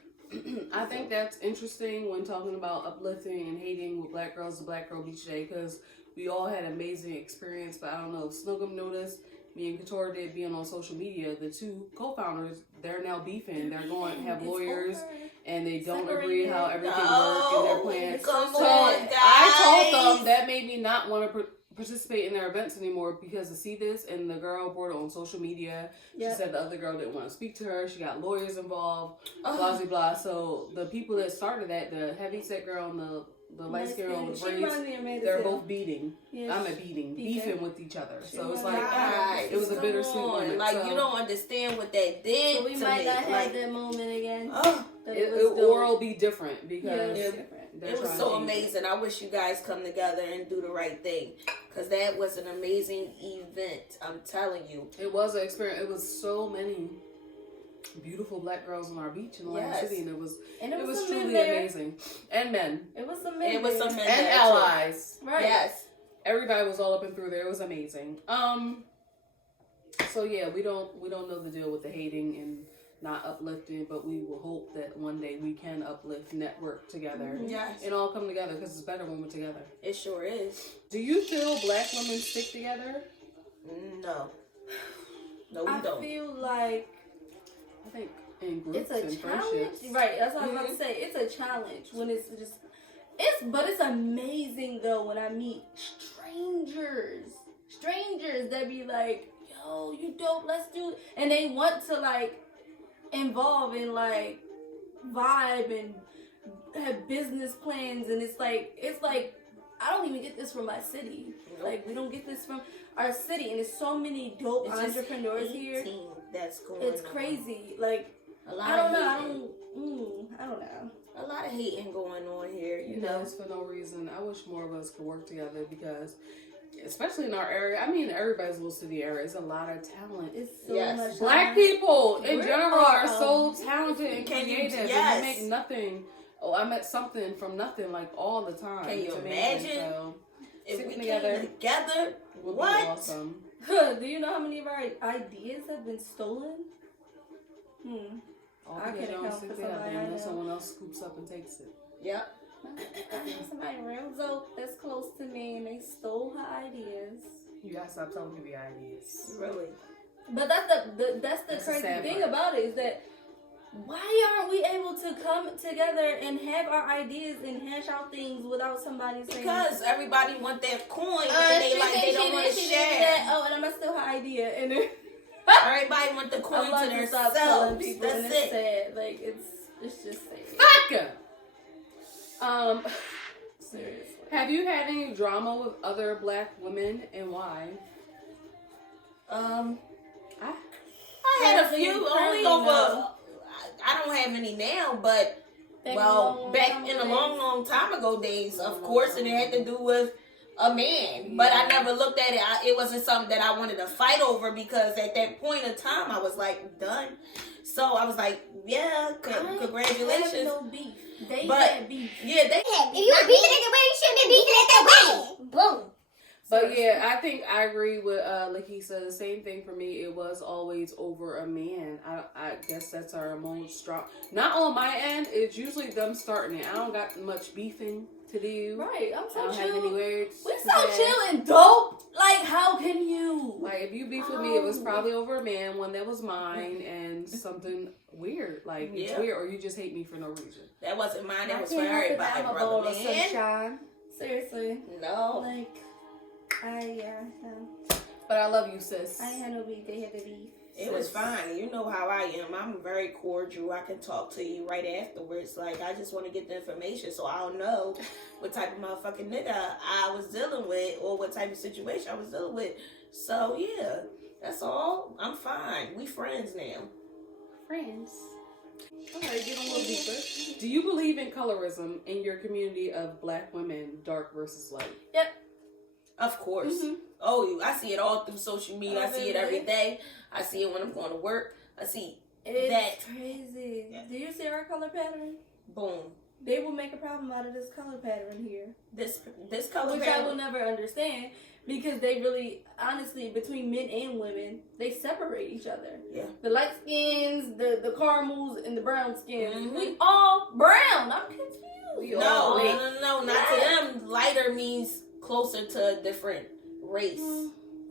I think that's interesting when talking about uplifting and hating with Black Girls to Black Girl Beach Day because we all had an amazing experience. But I don't know if Snook'em noticed. Me and Couture did being on social media. The two co-founders, they're now beefing. They're going to have It's lawyers, over. and they don't Separated. agree how everything works and their plans. Come So on, guys. I told them that made me not want to participate in their events anymore because to see this, and the girl brought it on social media. Yep. She said the other girl didn't want to speak to her. She got lawyers involved. Blah blah blah. So the people that started that, the heavyset girl and the light skin girl with She braids, reminds me of Amanda they're Seal. both beating. Yeah, I'm a beating with each other. She So it's was like Guys, it was a come bittersweet on. moment. Like so, you don't understand what that did So we to might me. not have Like, that moment again. oh, That it, was dope. or it'll be different Yeah, because it's different. They're It was trying so to- amazing. I wish you guys come together and do the right thing, because that was an amazing event. I'm telling you. It was an experience. It was so many beautiful black girls on our beach in Atlantic City, and it was some truly men there. amazing. And men. It was some men. It was there. some men And there, too. allies. Right. Yes. Everybody was all up and through there. It was amazing. So yeah, we don't know the deal with the hating and not uplifting, but we will hope that one day we can uplift, network together, Yes. and all come together, because it's better when we're together. It sure is. Do you feel black women stick together? No. No, we I don't. feel like I think in groups it's a and challenge. friendships. Right, that's what I was about to say. It's a challenge when it's just but it's amazing though when I meet strangers that be like, yo, you dope, let's do it, and they want to like involve in like vibe and have business plans, and it's like I don't even get this from my city. Nope. Like we don't get this from our city, and there's so many dope It's just entrepreneurs here. That's going It's on. crazy. Like A lot I don't of know. hating. I don't know. A lot of hating going on here, you know. Yes, for no reason. I wish more of us could work together, because, especially in our area, I mean, everybody's little city area, there's a lot of talent. It's so Yes. much. Black people in We're general all, are so talented and Can you- creative, yes. and they make nothing. Oh, I met something from nothing like all the time. Can you It's amazing. imagine? So, If sitting we together came together, would what? be awesome. Do you know how many of our ideas have been stolen? All I because can you don't account sit for together, somebody and I then know. someone else scoops up and takes it. Yep. Somebody real dope that's close to me, and they stole her ideas. You gotta stop telling me the ideas. Really. But that's the That's the crazy sad thing part. about it is that why aren't we able to come together and have our ideas and hash out things without somebody saying? Because everybody want that coin, and she they did don't want to she did share. that. Oh, and I'm gonna steal her idea, and then Everybody want the coin I'm about to to stop telling themselves. people, and That's it's it. sad. Like it's just sad. Fuck! Seriously. Have you had any drama with other black women, and why? I had a few, only over. no. I don't have any now, but Back back in the long time ago days, of course, and it had to do with a man. But I never looked at it. It wasn't something that I wanted to fight over, because at that point in time, I was like done. So I was like, yeah, congratulations. I have no beef. They But- had beef. Yeah, they. If you were beefing at the way, you shouldn't be beefing at that way. Boom. But yeah, I think I agree with Lakeisha. The same thing for me. It was always over a man. I guess that's our most strong. Not on my end. It's usually them starting it. I don't got much beefing to do. Right, I'm I so don't have any chill. words. We to so say. chill and dope. Like, how can you? Like, if you beef with me, it was probably over a man, one that was mine, and something weird. Like, it's Yeah. weird, or you just hate me for no reason. That wasn't mine. That I was for can't help it that everybody, I'm a bowl brother of man. sunshine. Seriously. No. Like, no. But I love you, sis. I ain't had no beef. They had the beef. It was fine. You know how I am. I'm very cordial. I can talk to you right afterwards. Like, I just want to get the information so I'll know what type of motherfucking nigga I was dealing with, or what type of situation I was dealing with. So, yeah, that's all. I'm fine. We friends now. Friends. Alright, get a little deeper. Do you believe in colorism in your community of black women, dark versus light? Yep. Of course. Mhm. Oh, I see it all through social media. I see it every really? day. I see it when I'm going to work. I see It's that. crazy. Yeah. Do you see our color pattern? Boom. They will make a problem out of this color pattern here. This color Which I pattern. will never understand, because they really, honestly, between men and women, they separate each other. Yeah. The light skins, the caramels, and the brown skins. Mhm. We all brown. I'm confused. No, not to them. Lighter means closer to a different race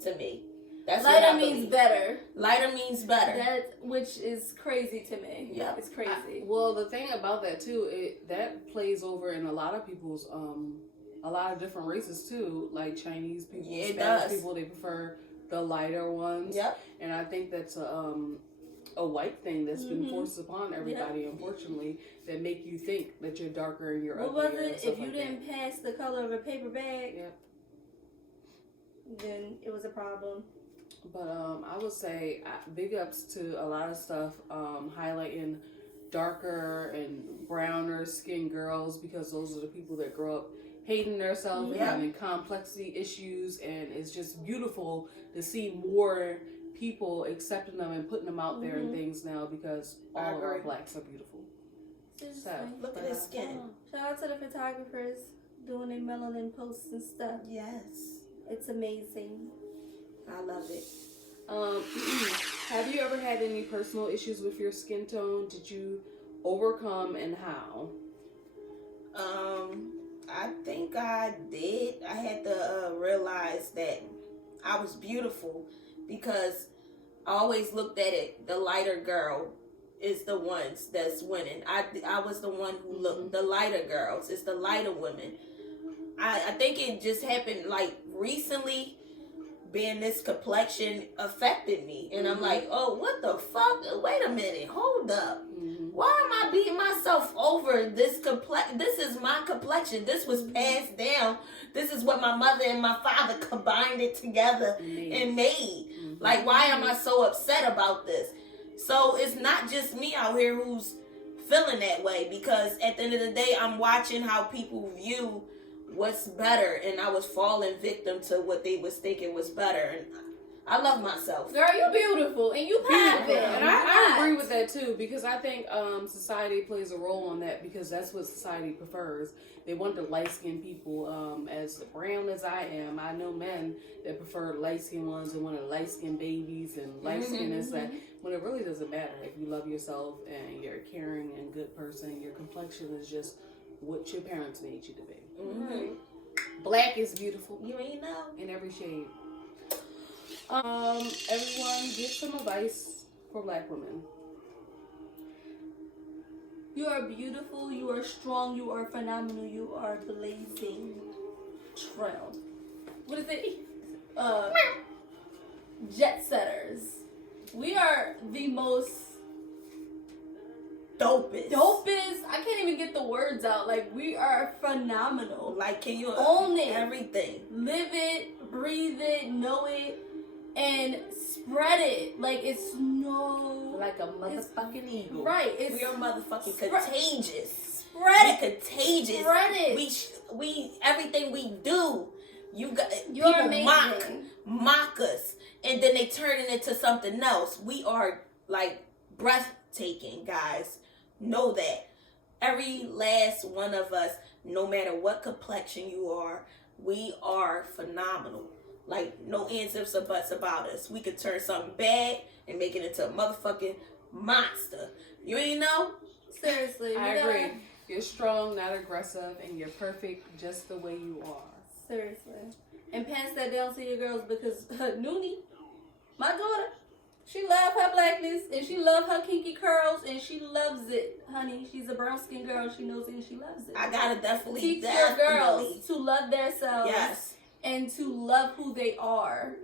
to me. That's what Lighter I means believe. better. Lighter means better. Which is crazy to me. Yeah. It's crazy. Well, the thing about that too, that plays over in a lot of people's, a lot of different races too, like Chinese people, Yeah, it Spanish does. people. They prefer the lighter ones. Yep. And I think that's a white thing that's been forced upon everybody, unfortunately, that make you think that you're darker and you're What uglier. was and it? stuff If you like didn't pass the color of a paper bag, Yep. then it was a problem. But I would say big ups to a lot of stuff highlighting darker and browner skinned girls because those are the people that grow up hating themselves and having complexity issues, and it's just beautiful to see more people accepting them and putting them out there and things now because all of our blacks are beautiful. So, Look at his skin. Shout out to the photographers doing their melanin posts and stuff. Yes. It's amazing. I love it. Have you ever had any personal issues with your skin tone? Did you overcome, and how? I think I did. I had to realize that I was beautiful because I always looked at it. The lighter girl is the ones that's winning. I was the one who looked. The lighter girls. It's the lighter women. I think it just happened like recently. Being this complexion affected me, and I'm like, oh, what the fuck? Wait a minute, hold up. Why am I beating myself over this This is my complexion. This was passed down. This is what my mother and my father combined it together and made. Like, why am I so upset about this? So it's not just me out here who's feeling that way, because at the end of the day, I'm watching how people view what's better, and I was falling victim to what they was thinking was better. And I love myself. Girl, you beautiful and you pop it. And I agree with that too, because I think society plays a role on that, because that's what society prefers. They want the light-skinned people as brown as I am. I know men that prefer light-skinned ones and want light-skinned babies and light-skinned and stuff. When it really doesn't matter. If you love yourself and you're a caring and good person, your complexion is just what your parents made you to be. Black is beautiful. You ain't know. In every shade. Everyone, give some advice for black women. You are beautiful, you are strong, you are phenomenal, you are blazing trail. What is it? Jet setters. We are the most dopest. I can't even get the words out. Like, we are phenomenal. Like, can you own it? Everything. Live it, breathe it, know it, and spread it. Like, it's like a motherfucking eagle. Right. We are motherfucking contagious. Spread it. Contagious. Spread it. We everything we do. You're people amazing. mock us, and then they turn it into something else. We are like breathtaking, guys. Know that. Every last one of us, no matter what complexion you are, we are phenomenal. Like, no ands, ifs, or buts about us. We could turn something bad and make it into a motherfucking monster. You ain't know? Seriously. I agree. You're strong, not aggressive, and you're perfect just the way you are. Seriously. And pass that down to your girls, because Noonie, my daughter, she loves her blackness, and she loves her kinky curls, and she loves it, honey. She's a brown skin girl. She knows it, and she loves it. I gotta definitely teach your girls to love themselves. Yes. And to love who they are.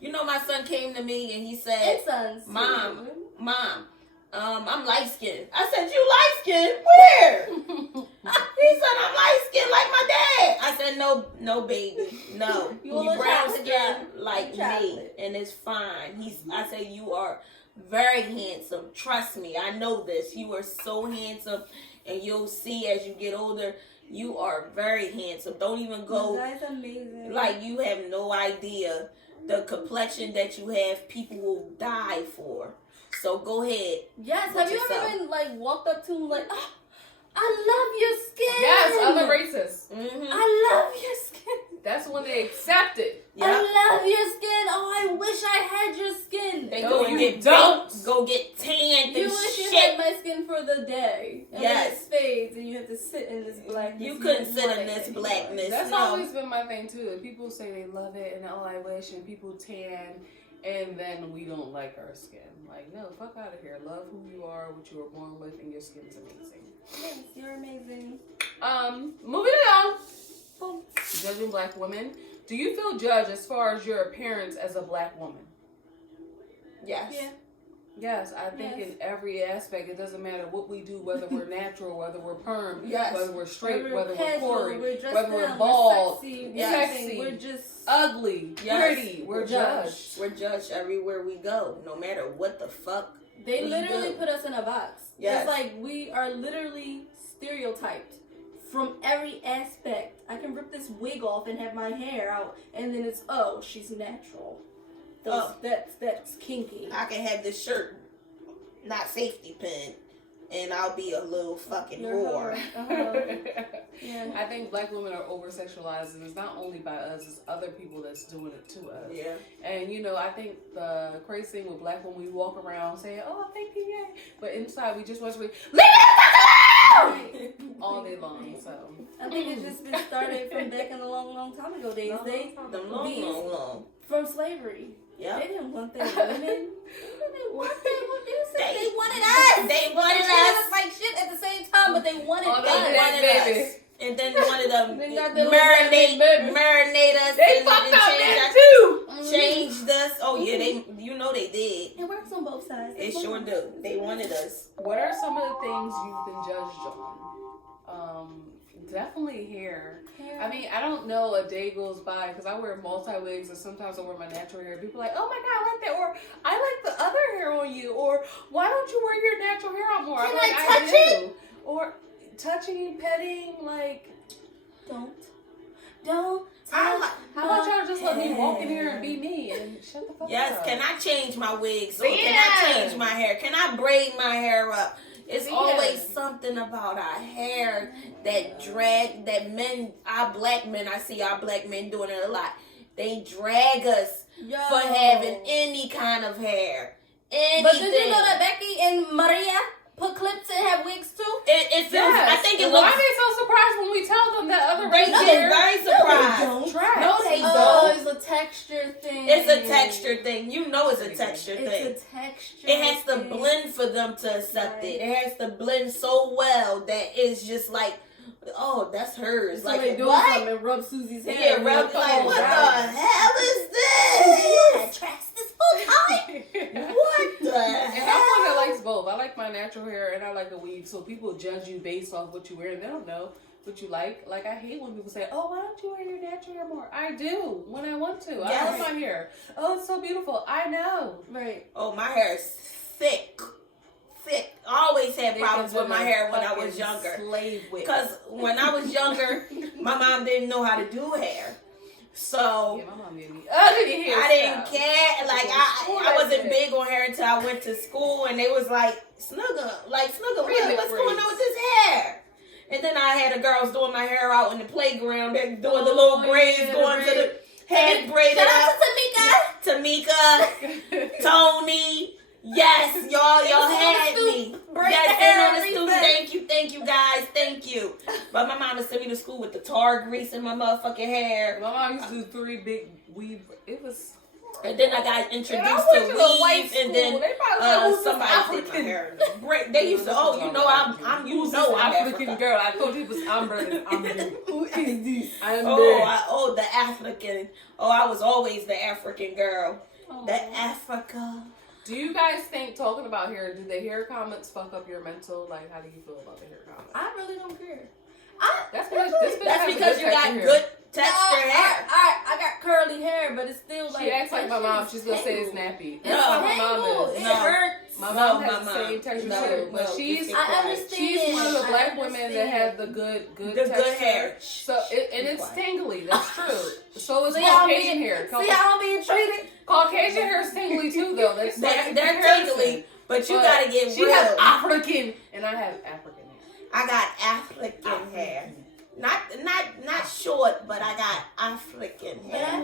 You know, my son came to me and he said, Mom, I'm light skinned. I said, you light skinned? Where? He said, I'm light skinned like my dad. I said, no, baby. No. You brown skin like me. And it's fine. I said, you are very handsome. Trust me. I know this. You are so handsome. And you'll see as you get older, you are very handsome. Don't even go. That's amazing. Like, you have no idea the complexion that you have. People will die for. So go ahead. Yes. Have you ever been like walked up to him like, oh, I love your skin. Yes, other racists. I love your skin. That's when they accept it. Yep. I love your skin. Oh, I wish I had your skin. They go and get go get tanned. You wish you had my skin for the day. And then it fades, and you have to sit in this blackness. You couldn't sit in this blackness. That's always been my thing too. People say they love it, and oh, I wish, and people tan, and then we don't like our skin. Like, no, fuck out of here. Love who you are, what you were born with, and your skin is amazing. Yes, you're amazing. Moving on. Judging black women. Do you feel judged as far as your appearance as a black woman? Yes. Yeah. Yes, I think in every aspect, it doesn't matter what we do, whether we're natural, whether we're perm, whether we're straight, whether we're Corey, whether we're bald, sexy, we're just ugly, pretty. We're judged. We're judged everywhere we go, no matter what the fuck They We literally do. put us in a box. Yes. It's like we are literally stereotyped from every aspect. I can rip this wig off and have my hair out, and then it's, oh, she's natural. That's kinky. I can have this shirt, not safety pin, and I'll be a little fucking You're whore. Yeah. I think black women are over sexualized, and it's not only by us, it's other people that's doing it to us. Yeah. And I think the crazy thing with black women, we walk around saying, "Oh, thank you, yay," but inside we just want to be all day long. So I think it's just been started from back in the long time ago days. Them long. From slavery. Yeah. They didn't want their women. They wanted They wanted us. They wanted They treated us. us like shit at the same time, but they wanted Oh, us. they wanted us. And then one of them They got their marinate us they and fucked then up change that us. too. Changed us. Oh yeah, they they did. It works on both sides. It sure do. They wanted us. What are some of the things you've been judged on? Definitely hair. I mean, I don't know a day goes by because I wear multi-wigs and sometimes I wear my natural hair. People are like, oh my God, I like that. Or I like the other hair on you. Or why don't you wear your natural hair out more? Can I'm like, I touch do. Or touching, petting, like. Don't. How about y'all just let me walk in here and be me and shut the fuck Yes, up? can I change my wigs? Or can I change my hair? Can I braid my hair up? It's always something about our hair that I see our black men doing it a lot. They drag us for having any kind of hair. Anything. But did you know that Becky and Maria put clips and have wigs too? It feels, I think it Why looks, are they so surprised when we tell them that other they races get hair? very surprised. No, they Oh, don't. it's a texture thing. It's a texture thing. You know it's a texture thing. It's a texture. It has to thing. blend for them to accept Right. it. It has to blend so well that it's just like, oh, that's hers. So like they do what? something and rub Susie's hair. Yeah, and rub you're like, what the right. hell is this? Tracks this whole time. What the And I'm one hell? that likes both. I like my natural hair and I like a weave. So people judge you based off what you wear and they don't know what you like. Like, I hate when people say, oh, why don't you wear your natural hair more? I do when I want to. Yes. I love my hair. Oh, it's so beautiful. I know. Right. Oh, my hair is thick. I always had problems with my hair when I was Fucking younger. Slave whip. Because when I was younger, my mom didn't know how to do hair. So Yeah, my mom gave me ugly hair. I didn't care. Like I wasn't big on hair until I went to school, and they was like, Snugger, what's going on with this hair? And then I had the girls doing my hair out in the playground, they doing the little braids, going to the head braided Shout up. out to Tamika, Tony, yes, y'all had me. Yes, and on the stoop. Thank you guys, thank you. But my mom would send me to school with the tar grease in my motherfucking hair. My mom used to do 3 big weave. It was. And then I got introduced And I went to to a white weave, and then school. They probably said, "Who's this somebody did my African?" hair. They used to, I'm You used know to African Africa. girl. I told you it was Amber. Who is this? I'm The African. Oh, I was always the African girl. Oh. The Africa. Do you guys think, talking about hair, do the hair comments fuck up your mental? Like, how do you feel about the hair comments? I really don't care. That's because this bitch That's has because good you got texture hair. good texture hair. I got curly hair, but it's still like. She acts like my mom. She's gonna say it's nappy. That's how my mom is. It No. hurts. My No, mom has my the mom. same texture No, too, but no, she's it's I understand. she's one of the I black women that have the good texture. good hair. So and it's tingly. That's true. So is See how I'm Caucasian being, hair. see how I'm being treated? Caucasian hair is tingly too, though. That's They're comparison. tingly, but you But gotta get she real. has African, and I have African hair. I got African hair. Not short, but I got African But I hair.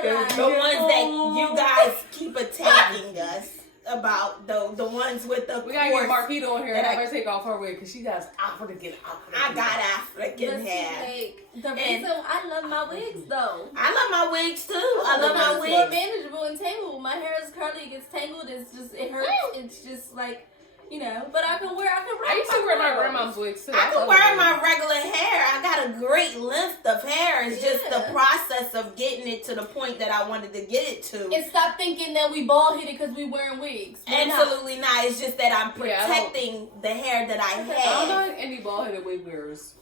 feel like The ones that you guys keep attacking us about, the ones with the We gotta get coarse. Marquita on here that and I- have her take off her wig because she has African. I got African But see, hair. like, the reason I love my wigs though. I love my wigs too. I love my It's more wigs. manageable and tangled. My hair is curly, it gets tangled. It hurts. It's just like, but I can rock I used to wear my curls. grandma's wigs too. I can love wear them. my regular hair. I got a great length of hair. It's just the Yeah. process of getting it to the point that I wanted to get it to. And stop thinking that we bald headed because we wearing wigs. We're not. Absolutely not. It's just that I'm Yeah, I don't- protecting the hair that I I don't have. know any bald headed wig wearers.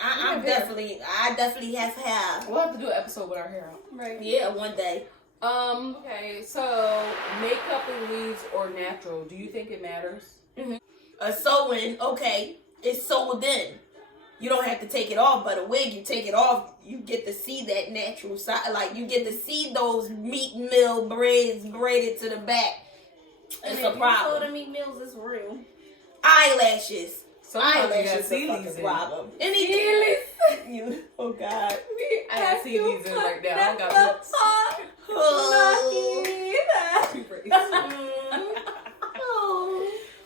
I definitely have hair. We'll have to do an episode with our hair out. Right. Yeah, one day. Okay, so makeup and weaves or natural, do you think it matters? A sewing, okay, it's sewed in. You don't have to take it off, but a wig, you take it off, you get to see that natural side. Like, you get to see those meat meal braids braided to the back. It's a problem. So the meat meals is real. Eyelashes. Sometimes you Eyelashes gotta see are these fucking in. problem. Anything. You, oh, God. I gotta see these in like that. I don't got lips.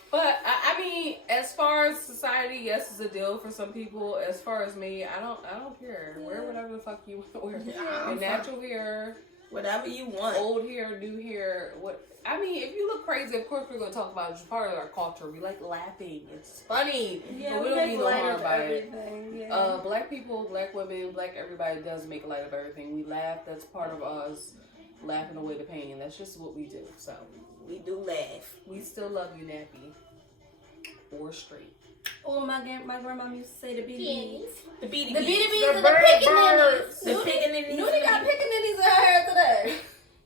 But I mean, as far as society, yes, it's a deal for some people. As far as me, I don't care. Wear whatever the fuck you want to wear. Yeah, Your natural hair, whatever you want. old hair, new hair. What I mean, if you look crazy, of course we're gonna talk about it. It's part of our culture. We like laughing. It's funny. Yeah, but we we don't make be no light harm of by it. everything. Yeah. Black people, black women, black everybody does make light of everything. We laugh. That's part of us laughing away the pain. That's just what we do. So We do laugh. we still love you, nappy or straight. Oh, my grandma used to say the beady bees. The beady The beady bees. bees and the pickaninnies. The pickaninnies. Nudie got pickaninnies in her hair today.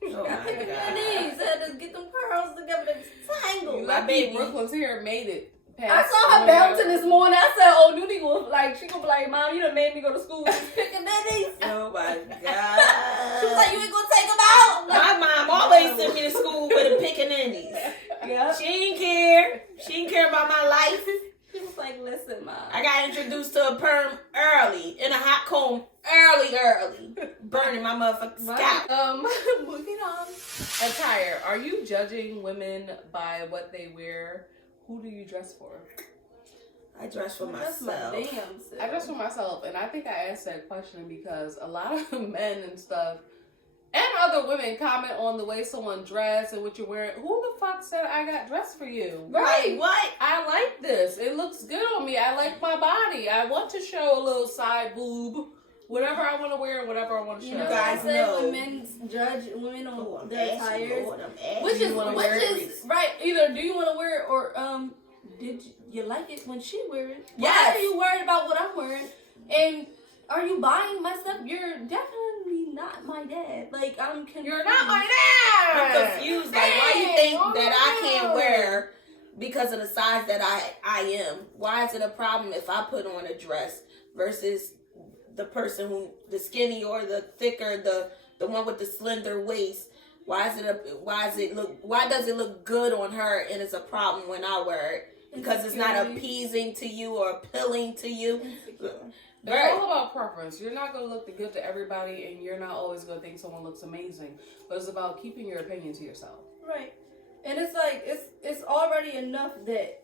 Oh, Got my God. pickaninnies. Had to get them curls together. It's tangled. My baby. Brooklyn's hair made it. I saw her bouncing this morning. I said, "Oh, Nudie will like." She gonna be like, "Mom, you done made me go to school with these pickaninnies." Oh, my She was God. like, "You ain't gonna take them out." My mom always sent me to school with the pickaninnies. Yeah. She didn't care. She didn't care about my life. She was like, "Listen, Mom." I got introduced to a perm early, in a hot comb early. Burning my motherfucking scalp. Moving on. Attire. Are you judging women by what they wear? Who do you dress for? I dress for That's my myself. damn self. I dress for myself, and I think I asked that question because a lot of men and stuff, and other women comment on the way someone dressed and what you're wearing. Who the fuck said I got dressed for you? Right, what? I like this. It looks good on me. I like my body. I want to show a little side boob. Whatever I want to wear, whatever I want to show. You know guys what I say know. when men judge women on Oh, I'm their ashy, attires? Lord, I'm ashy. Which you wanna wear it? is right. Either do you want to wear it or did you like it when she wear it? Yes. Why are you worried about what I'm wearing? And are you buying my stuff? You're definitely not my dad. Like, I'm confused. You're not my dad. I'm confused. Like, why you think that I can't wear because of the size that I am? Why is it a problem if I put on a dress versus the person who, the skinny or the thicker, the one with the slender waist? Why does it look good on her and it's a problem when I wear it? Because it's not appeasing to you or appealing to you. It's all about preference. You're not going to look good to everybody, and you're not always going to think someone looks amazing. But it's about keeping your opinion to yourself. Right. And it's like, it's already enough that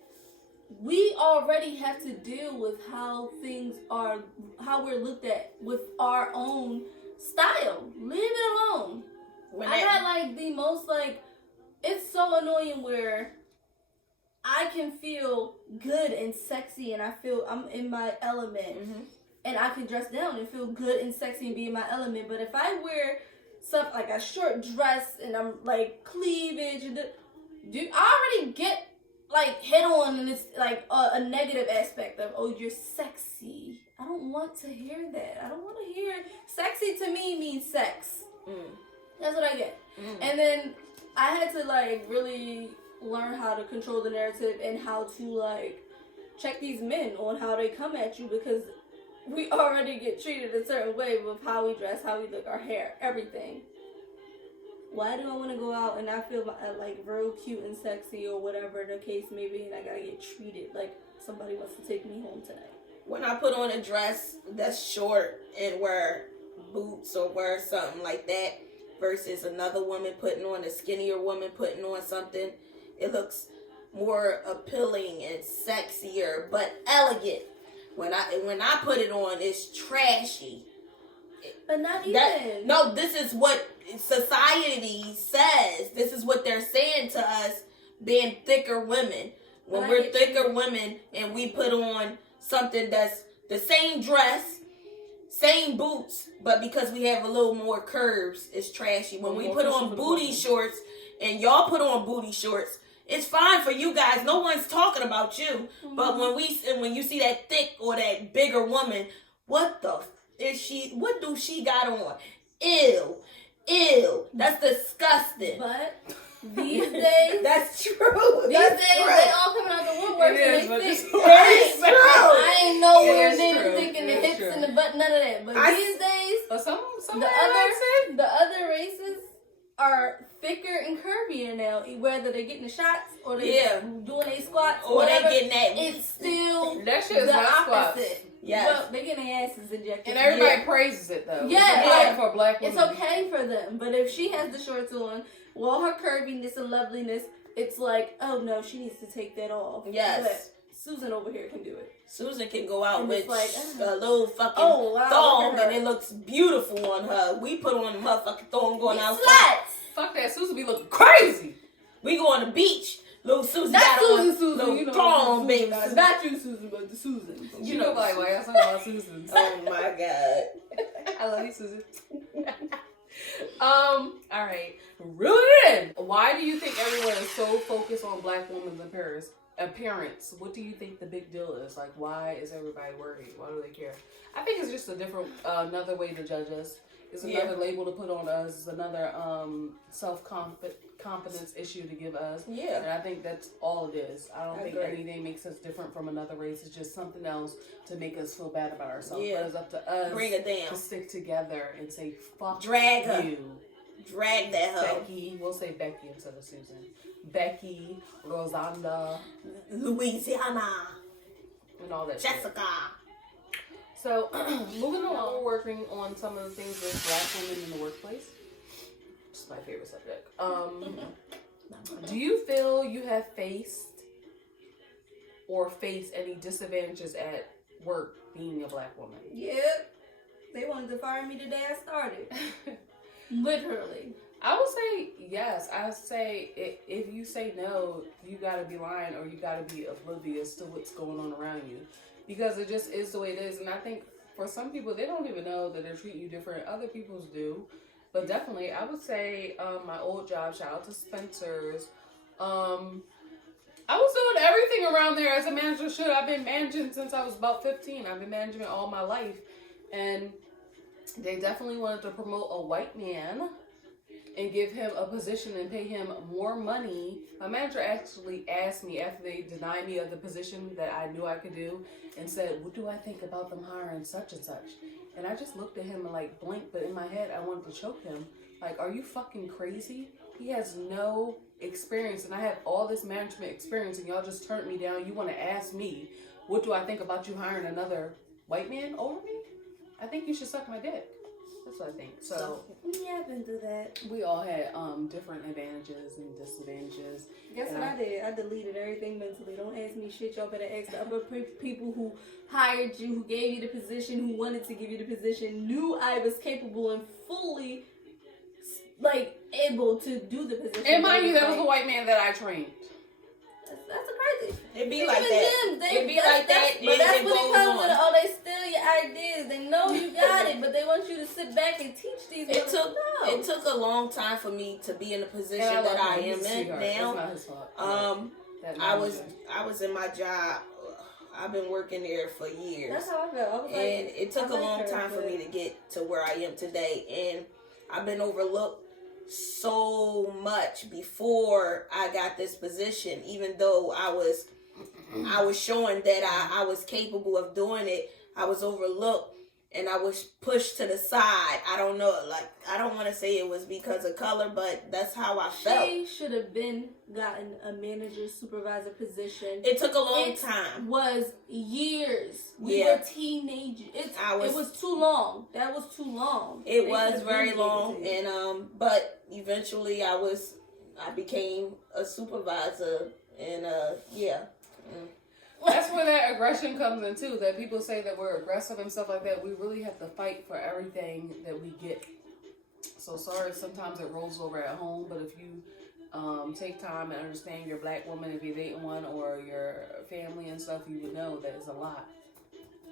we already have to deal with how things are, how we're looked at with our own style. Leave it alone. I had like the most like, it's so annoying where I can feel good and sexy and I feel I'm in my element. Mm-hmm. And I can dress down and feel good and sexy and be in my element. But if I wear something like a short dress and I'm like cleavage and I already get like hit on and it's like a negative aspect of, oh, you're sexy. I don't want to hear that. I don't want to hear sexy. To me means sex. That's what I get. And then I had to like really learn how to control the narrative and how to like check these men on how they come at you, because we already get treated a certain way with how we dress, how we look, our hair, everything. Why do I want to go out and I feel like real cute and sexy or whatever the case may be, and I gotta get treated like somebody wants to take me home tonight? When I put on a dress that's short and wear boots or wear something like that versus another woman putting on, a skinnier woman putting on something, it looks more appealing and sexier but elegant. When I put it on, it's trashy. But not even. No, this is what society says. This is what they're saying to us, being thicker women. When we're thicker women and we put on something that's the same dress, same boots, but because we have a little more curves, it's trashy. When we put on booty shorts and y'all put on booty shorts, it's fine for you guys. No one's talking about you. But when you see that thick or that bigger woman, what do she got on? Ew. Ew. That's disgusting. But these days, That's true. these days they all coming out the woodwork It is, and but they it's think. true. I ain't nowhere It is near true. thinking the It is hips true. and the butt, none of that. But these days, But some the other races are thicker and curvier now. Whether they're getting the shots or they're doing their squats Or they whatever, getting that. it's still that shit is the not squats. opposite. Yes. Well, they're getting their asses injected. And everybody praises it though. Yeah, It's like, for a black woman. it's okay for them. But if she has the shorts on, well, her curviness and loveliness, it's like, oh no, she needs to take that off. Yes. But Susan over here can do it. Susan can go out And with it's like, a little fucking oh, wow, thong look at her. and it looks beautiful on her. We put on the motherfucking thong going outside. Sluts! Fuck that, Susan be looking crazy. We go on the beach. Little Susan Not got Susan, on Susan, little you know. thong, Susan, baby. not you, Susan, but the Susan. You know, like, why y'all talking about Susan? Oh my god. I love you, Susan. All right, reel it in. Why do you think everyone is so focused on black women's appearance? What do you think the big deal is? Like, why is everybody worried? Why do they care? I think it's just a different, another way to judge us. It's another label to put on us. It's another self-confidence issue to give us. Yeah. And I think that's all it is. I don't think agree. anything makes us different from another race. It's just something else to make us feel bad about ourselves. Yeah. But it's up to us Bring it down. to stick together and say, fuck Drag her. you. Drag that hoe. Becky, we'll say Becky instead of Susan. Becky, Rosanda, Louisiana. and all that shit. Jessica. So, moving on, we're working on some of the things with black women in the workplace. It's my favorite subject. Do you feel you have faced or face any disadvantages at work being a black woman? Yep. They wanted to fire me the day I started. Literally. I would say yes. I would say if you say no, you gotta be lying or you gotta be oblivious to what's going on around you. Because it just is the way it is. And I think for some people, they don't even know that they're treating you different. Other people's do. But definitely, I would say my old job, shout out to Spencer's. I was doing everything around there as a manager should. I've been managing since I was about 15. I've been managing all my life. And they definitely wanted to promote a white man and give him a position and pay him more money. My manager actually asked me after they denied me of the position that I knew I could do and said, what do I think about them hiring such and such? And I just looked at him and like blinked, but in my head I wanted to choke him. Like, are you fucking crazy? He has no experience and I have all this management experience and y'all just turned me down. You want to ask me, what do I think about you hiring another white man over me? I think you should suck my dick. That's what I think. So Yeah, I've been through that. we all had different advantages and disadvantages. Guess what I did? I deleted everything mentally. Don't ask me shit. Y'all better ask the other people who hired you, who gave you the position, who wanted to give you the position, knew I was capable and fully, like, able to do the position. And mind you, that was a white man that I trained. That's crazy. It be Even like that. them, It be like that. But that's it when it goes comes on. with, oh, they steal your ideas. They know you got it, but they want you to sit back and teach these It people. took No. it took a long time for me to be in the position And that love I him. am He's a in sweetheart. It's now. not his fault. That I was manager. in my job. I've been working there for years. That's how I felt. I was like, And it took I a like long her, time for but- me to get to where I am today. And I've been overlooked so much before I got this position, even though I was showing that I was capable of doing it. I was overlooked and I was pushed to the side. I don't know, like, I don't want to say it was because of color, but that's how I felt. She should have been gotten a manager, supervisor position. It took a long It time. was years. We Yeah. were teenagers. It was- was too long. That was too long. It They was should've very been given long, to you. and but eventually I became a supervisor, and yeah. That's where that aggression comes in too. That people say that we're aggressive and stuff like that. We really have to fight for everything that we get. So sorry, sometimes it rolls over at home. But if you take time and understand your black woman, if you're dating one, or your family and stuff, you would know that it's a lot.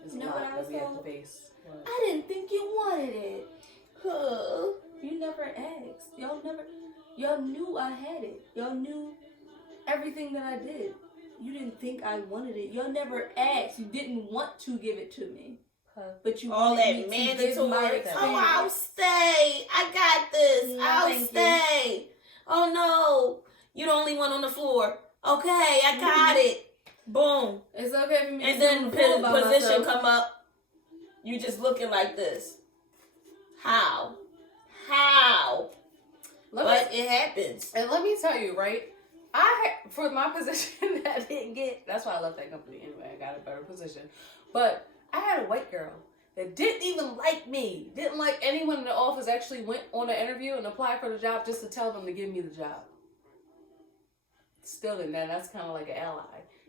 It's You a know what lot I that was we have to told? face. What? I didn't think you wanted it. You never asked. Y'all knew I had it. Y'all knew everything that I did. You didn't think I wanted it. Y'all never asked. You didn't want to give it to me. But you all wanted that me to mandatory. give my Oh, experience. I'll stay. I got this. No, I'll thank stay. Oh no, you're the only one on the floor. Okay, I got it. Boom. It's okay for me. And to then feel about position myself. come up. You just looking like this. How? But it happens. And let me tell you, right? For my position that I didn't get, that's why I left that company anyway. I got a better position. But I had a white girl that didn't even like me, didn't like anyone in the office, actually went on an interview and applied for the job just to tell them to give me the job. Still didn't. That's kind of like an ally.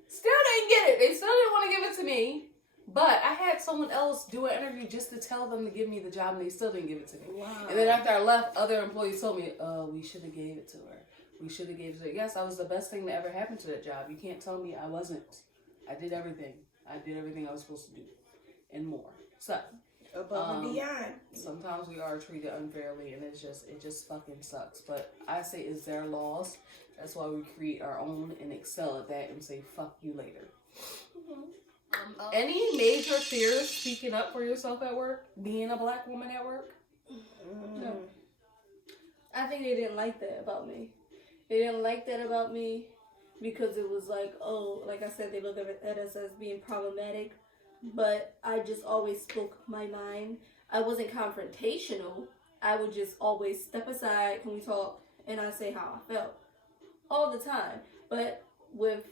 Still didn't get it. They still didn't want to give it to me. But I had someone else do an interview just to tell them to give me the job, and they still didn't give it to me. Wow. And then after I left, other employees told me, we should have gave it to her. We should have gave it to her. Yes, I was the best thing that ever happened to that job. You can't tell me I wasn't. I did everything. I did everything I was supposed to do. And more. So, above and beyond. sometimes we are treated unfairly, and it just fucking sucks. But I say it's their laws. That's why we create our own and excel at that and say, fuck you later. Any major fears speaking up for yourself at work? Being a black woman at work? No. I think they didn't like that about me. They didn't like that about me because it was like, oh, like I said, they look at us as being problematic. But I just always spoke my mind. I wasn't confrontational. I would just always step aside, can we talk? And I say how I felt. All the time. But with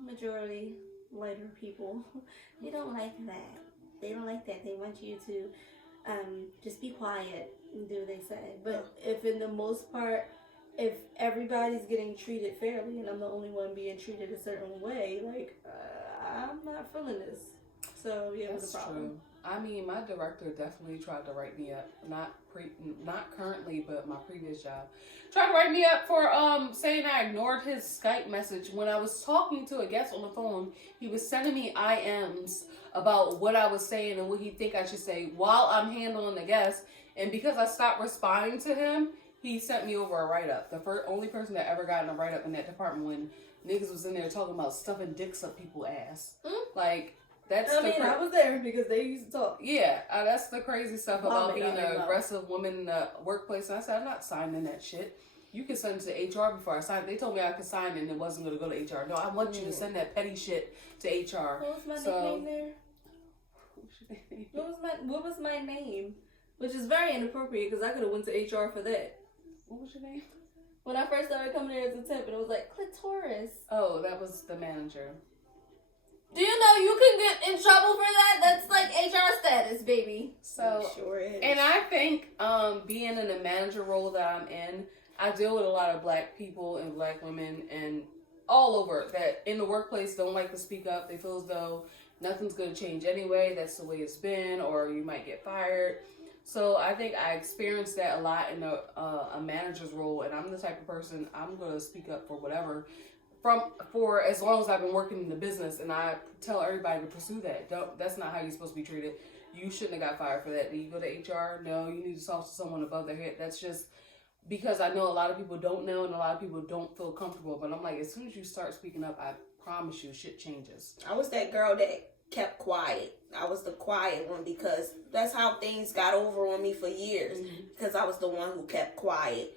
majority lighter people, they don't like that. They don't like that. They want you to just be quiet and do what they say. But if in the most part, if everybody's getting treated fairly and I'm the only one being treated a certain way, like, I'm not feeling this. So, yeah, That's it's a problem. true. I mean, my director definitely tried to write me up. Not currently, but my previous job. Tried to write me up for saying I ignored his Skype message. When I was talking to a guest on the phone, he was sending me IMs about what I was saying and what he think I should say while I'm handling the guest. And because I stopped responding to him, he sent me over a write-up. The only person that ever got in a write-up in that department when niggas was in there talking about stuffing dicks up people's ass. Like, that's I was there because they used to talk. Yeah, that's the crazy stuff about being an know. aggressive woman in the workplace. And I said, I'm not signing that shit. You can send it to HR before I sign it. They told me I could sign it and it wasn't going to go to HR. No, I want you to send that petty shit to HR. What was my nickname there? What was my name? Which is very inappropriate because I could have went to HR for that. What was your name? When I first started coming there as a temp, and it was like clitoris. Oh, that was the manager. Do you know you can get in trouble for that? That's like HR status, baby. So, Sure is. and I think being in the manager role that I'm in, I deal with a lot of black people and black women and all over that in the workplace don't like to speak up. They feel as though nothing's going to change anyway. That's the way it's been, or you might get fired. So I think I experienced that a lot in a manager's role, and I'm the type of person, I'm going to speak up for whatever, for as long as I've been working in the business, and I tell everybody to pursue that. That's not how you're supposed to be treated. You shouldn't have got fired for that. Do you go to HR? No, you need to talk to someone above their head. That's just because I know a lot of people don't know, and a lot of people don't feel comfortable, but I'm like, as soon as you start speaking up, I promise you, shit changes. I was that girl that kept quiet. I was the quiet one because that's how things got over on me for years. Because I was the one who kept quiet.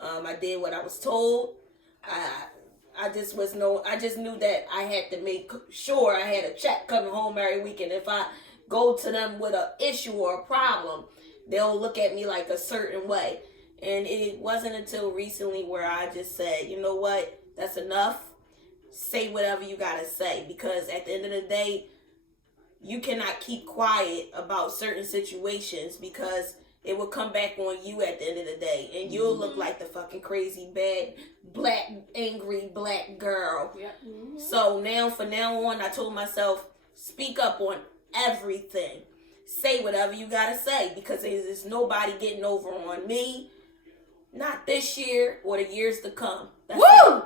I did what I was told. I just knew that I had to make sure I had a check coming home every week, and if I go to them with an issue or a problem, they'll look at me like a certain way. And it wasn't until recently where I just said, you know what, that's enough. Say whatever you gotta say, because at the end of the day, you cannot keep quiet about certain situations because it will come back on you at the end of the day, and you'll look like the fucking crazy, bad, black, angry black girl. Yeah. So from now on, I told myself, speak up on everything. Say whatever you gotta say, because there's nobody getting over on me. Not this year or the years to come. That's Woo! it.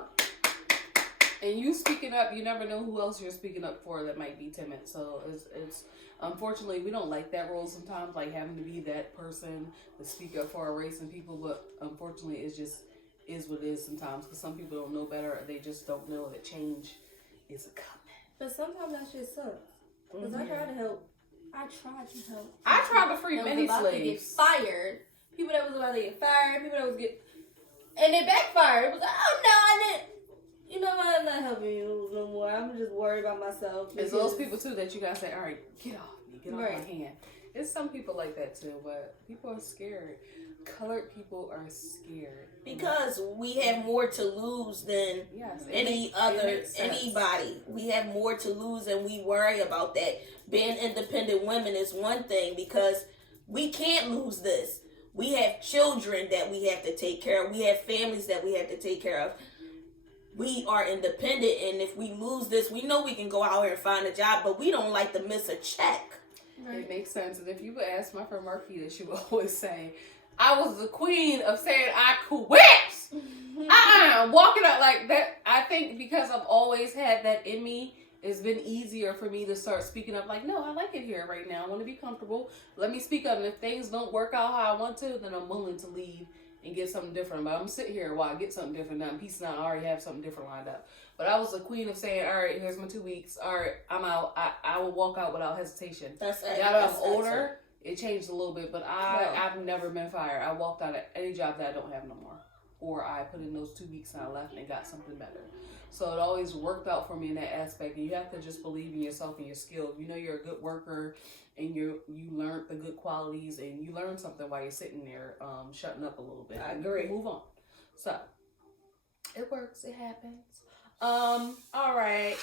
And you speaking up, you never know who else you're speaking up for that might be timid. So it's unfortunately, we don't like that role sometimes, like having to be that person to speak up for our race and people. But unfortunately, it just is what it is sometimes, because some people don't know better. Or they just don't know that change is a coming. But sometimes that shit sucks. Because I tried to help. I tried to free many about to get slaves. fired. People that was about to get fired. People that was and it backfired. It was like, oh no, I didn't. You know what? I'm not helping you no more. I'm just worried about myself. It's those people too that you gotta say, all right, get off me, get off my hand. It's some people like that too, but people are scared. Colored people are scared because we have more to lose than anybody. We have more to lose, and we worry about that. Being independent women is one thing because we can't lose this. We have children that we have to take care of. We have families that we have to take care of. We are independent, and if we lose this, we know we can go out here and find a job, but we don't like to miss a check. Right. It makes sense. And if you would ask my friend Marquita, she would always say, I was the queen of saying I quit. Walking out like that. I think because I've always had that in me, it's been easier for me to start speaking up like, no, I like it here right now. I want to be comfortable. Let me speak up. And if things don't work out how I want to, then I'm willing to leave and get something different. But I'm going to sit here while I get something different. Now I'm peacing out. I already have something different lined up. But I was the queen of saying, all right, here's my 2 weeks. All right, I'm out. I will walk out without hesitation. Now that I'm older, it changed a little bit. But I've never been fired. I walked out of any job that I don't have no more. Or I put in those 2 weeks and I left and got something better. So it always worked out for me in that aspect. And you have to just believe in yourself and your skills. You know you're a good worker and you learned the good qualities and you learned something while you're sitting there shutting up a little bit. I agree. Move on. So it works. It happens. All right.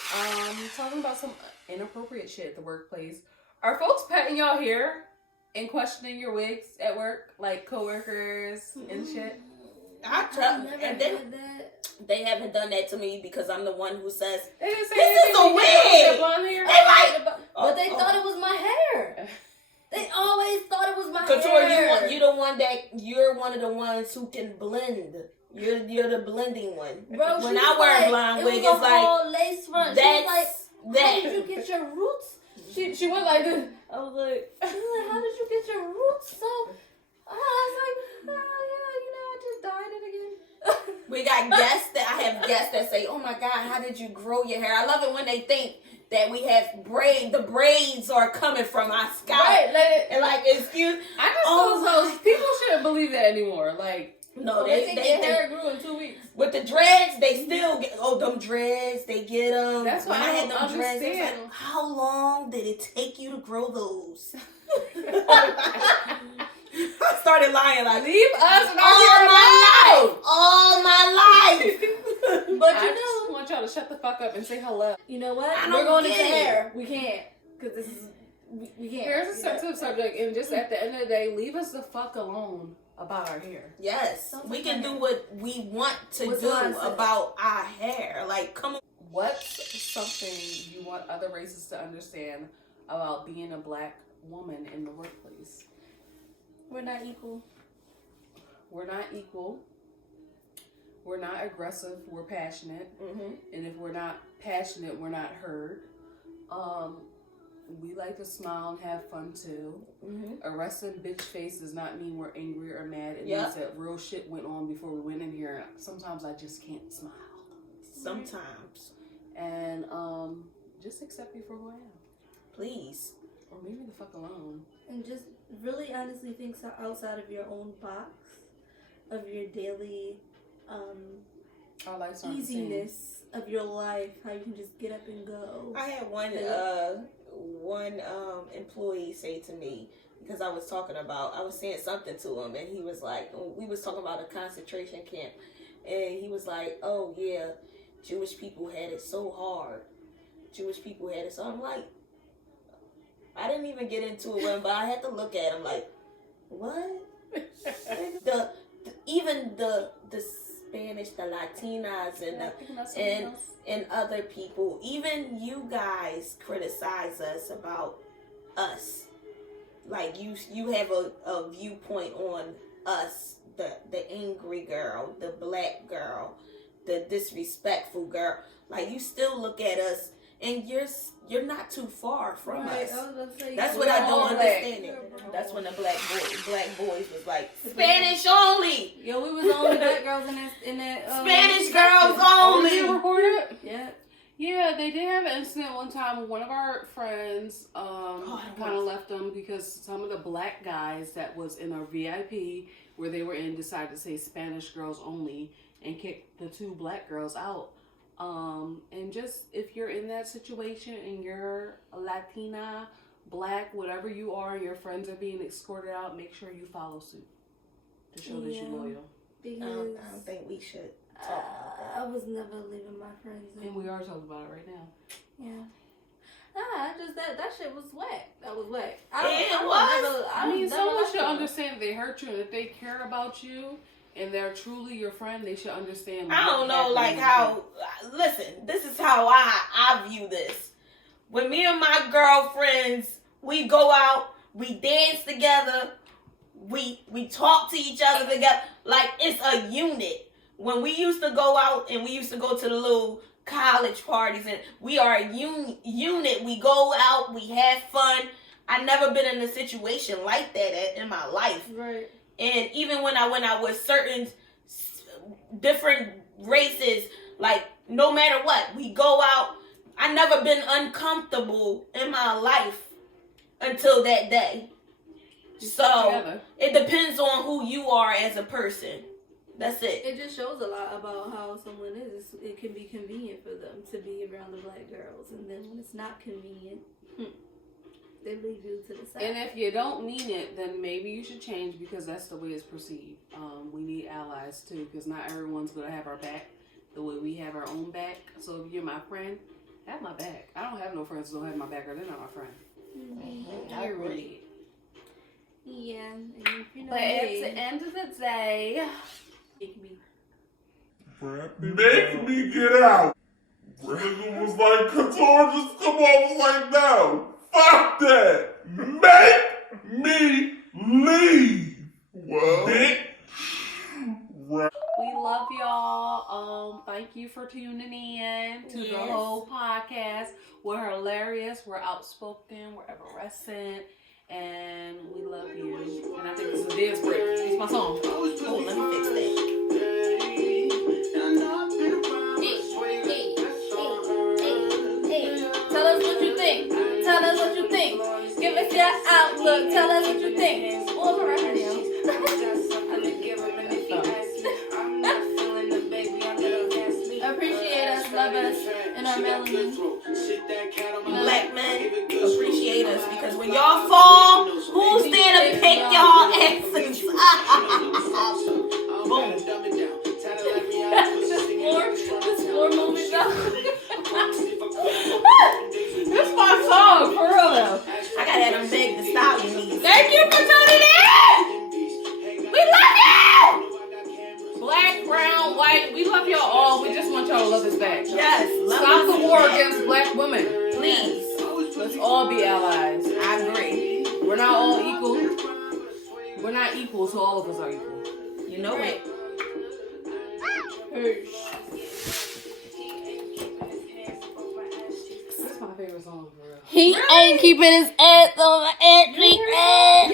Talking about some inappropriate shit at the workplace. Are folks petting y'all hair and questioning your wigs at work? Like coworkers and shit? They haven't done that to me because I'm the one who says, they didn't say this is a wig. But they thought it was my hair. They always thought it was my hair. You're one of the ones who can blend. You're the blending one. Bro, when I wear a blonde wig, it's like lace front. That's like, how did you get your roots? She went like this. I was like, how did you get your roots so? I was like, I just dyed it again. We got guests I have guests that say, oh my God, how did you grow your hair? I love it when they think that we have the braids are coming from our scalp. Right, and like, excuse. I just those people shouldn't believe that anymore. Like, no, they think their hair grew in 2 weeks. With the dreads, they still get, them dreads, they get them. That's why I had them dreads. Like, how long did it take you to grow those? I started lying like, leave us all my life. But I just want y'all to shut the fuck up and say hello. You know what? We're going into hair. We can't. Because this is, we can't. Hair's a sensitive subject, and just at the end of the day, leave us the fuck alone about our hair. Yes. We can do what we want to do about our hair. Like, come on. What's something you want other races to understand about being a black woman in the workplace? We're not equal. We're not equal. We're not aggressive. We're passionate. Mm-hmm. And if we're not passionate, we're not heard. We like to smile and have fun too. Mm-hmm. A resting bitch face does not mean we're angry or mad. It means that real shit went on before we went in here. Sometimes I just can't smile. Sometimes. And just accept me for who I am. Please. Or leave me the fuck alone. And just really honestly think outside of your own box, of your daily our lives easiness of your life, how you can just get up and go. I had one employee say to me, because I was saying something to him, and he was like, we was talking about a concentration camp, and he was like, oh yeah, Jewish people had it so hard. So I'm like, I didn't even get into it with him, but I had to look at him like, what? Even the Spanish, the Latinas, and other people, even you guys criticize us about us. Like you have a viewpoint on us, the angry girl, the black girl, the disrespectful girl. Like you still look at us, and you're not too far from us. That's what I don't understand. That's when the black boys was like, Spanish only. Yo, we was the only black girls in that. Spanish girls only. You recorded it? Yeah. Yeah, they did have an incident one time with one of our friends kind of left them because some of the black guys that was in our VIP where they were in decided to say Spanish girls only and kicked the 2 black girls out. And just if you're in that situation and you're a Latina, black, whatever you are, and your friends are being escorted out, make sure you follow suit to show that you're loyal. Because I don't think we should talk about that. I was never leaving my friends. And we are talking about it right now. Yeah. Just that shit was whack. That was whack. I mean, someone should understand they hurt you, and if they care about you and they're truly your friend, they should understand. I don't know, like how. Listen, this is how I view this. When me and my girlfriends, we go out, we dance together, we talk to each other together, like it's a unit. When we used to go out and we used to go to the little college parties, and we are a unit. We go out, we have fun. I never been in a situation like that in my life. Right. And even when I went out with certain different races, like no matter what, we go out. I never been uncomfortable in my life until that day. So it depends on who you are as a person. That's it. It just shows a lot about how someone is. It can be convenient for them to be around the black girls, and then when it's not convenient, they leave you to the side. And if you don't mean it, then maybe you should change because that's the way it's perceived. We need allies too, because not everyone's gonna have our back the way we have our own back. So if you're my friend, have my back. I don't have no friends who don't have my back, or they're not my friend. I agree. Yeah, and if you know But at the end of the day, Make me get out. Nigga was like, Qatar, just come on. Was like, no, fuck that. Make me leave. Well, bitch. we love y'all. Thank you for tuning in to the whole podcast. We're hilarious. We're outspoken. We're effervescent. And we love you. And I think this is a dance break. It's my song. Oh, let me fix that. Tell us what you think. Tell us what you think. Give us your outlook. Tell us what you think. Oh, we're right here. Appreciate us, love us, and our melanin. Black men appreciate us because when y'all fall, who's there to pick y'all asses up? Boom. This floor moment though. This is my song, for real though. I gotta have them big the stallion knees. Thank you for tuning in. We love you. Black, brown, white, we love y'all all. We just want y'all to love us back. Yes, love Stop us. the war against black women. Please. Let's all be allies. I agree. We're not all equal. We're not equal, so all of us are equal. You know it. That's my favorite song for real. He ain't keeping his ass on my entry.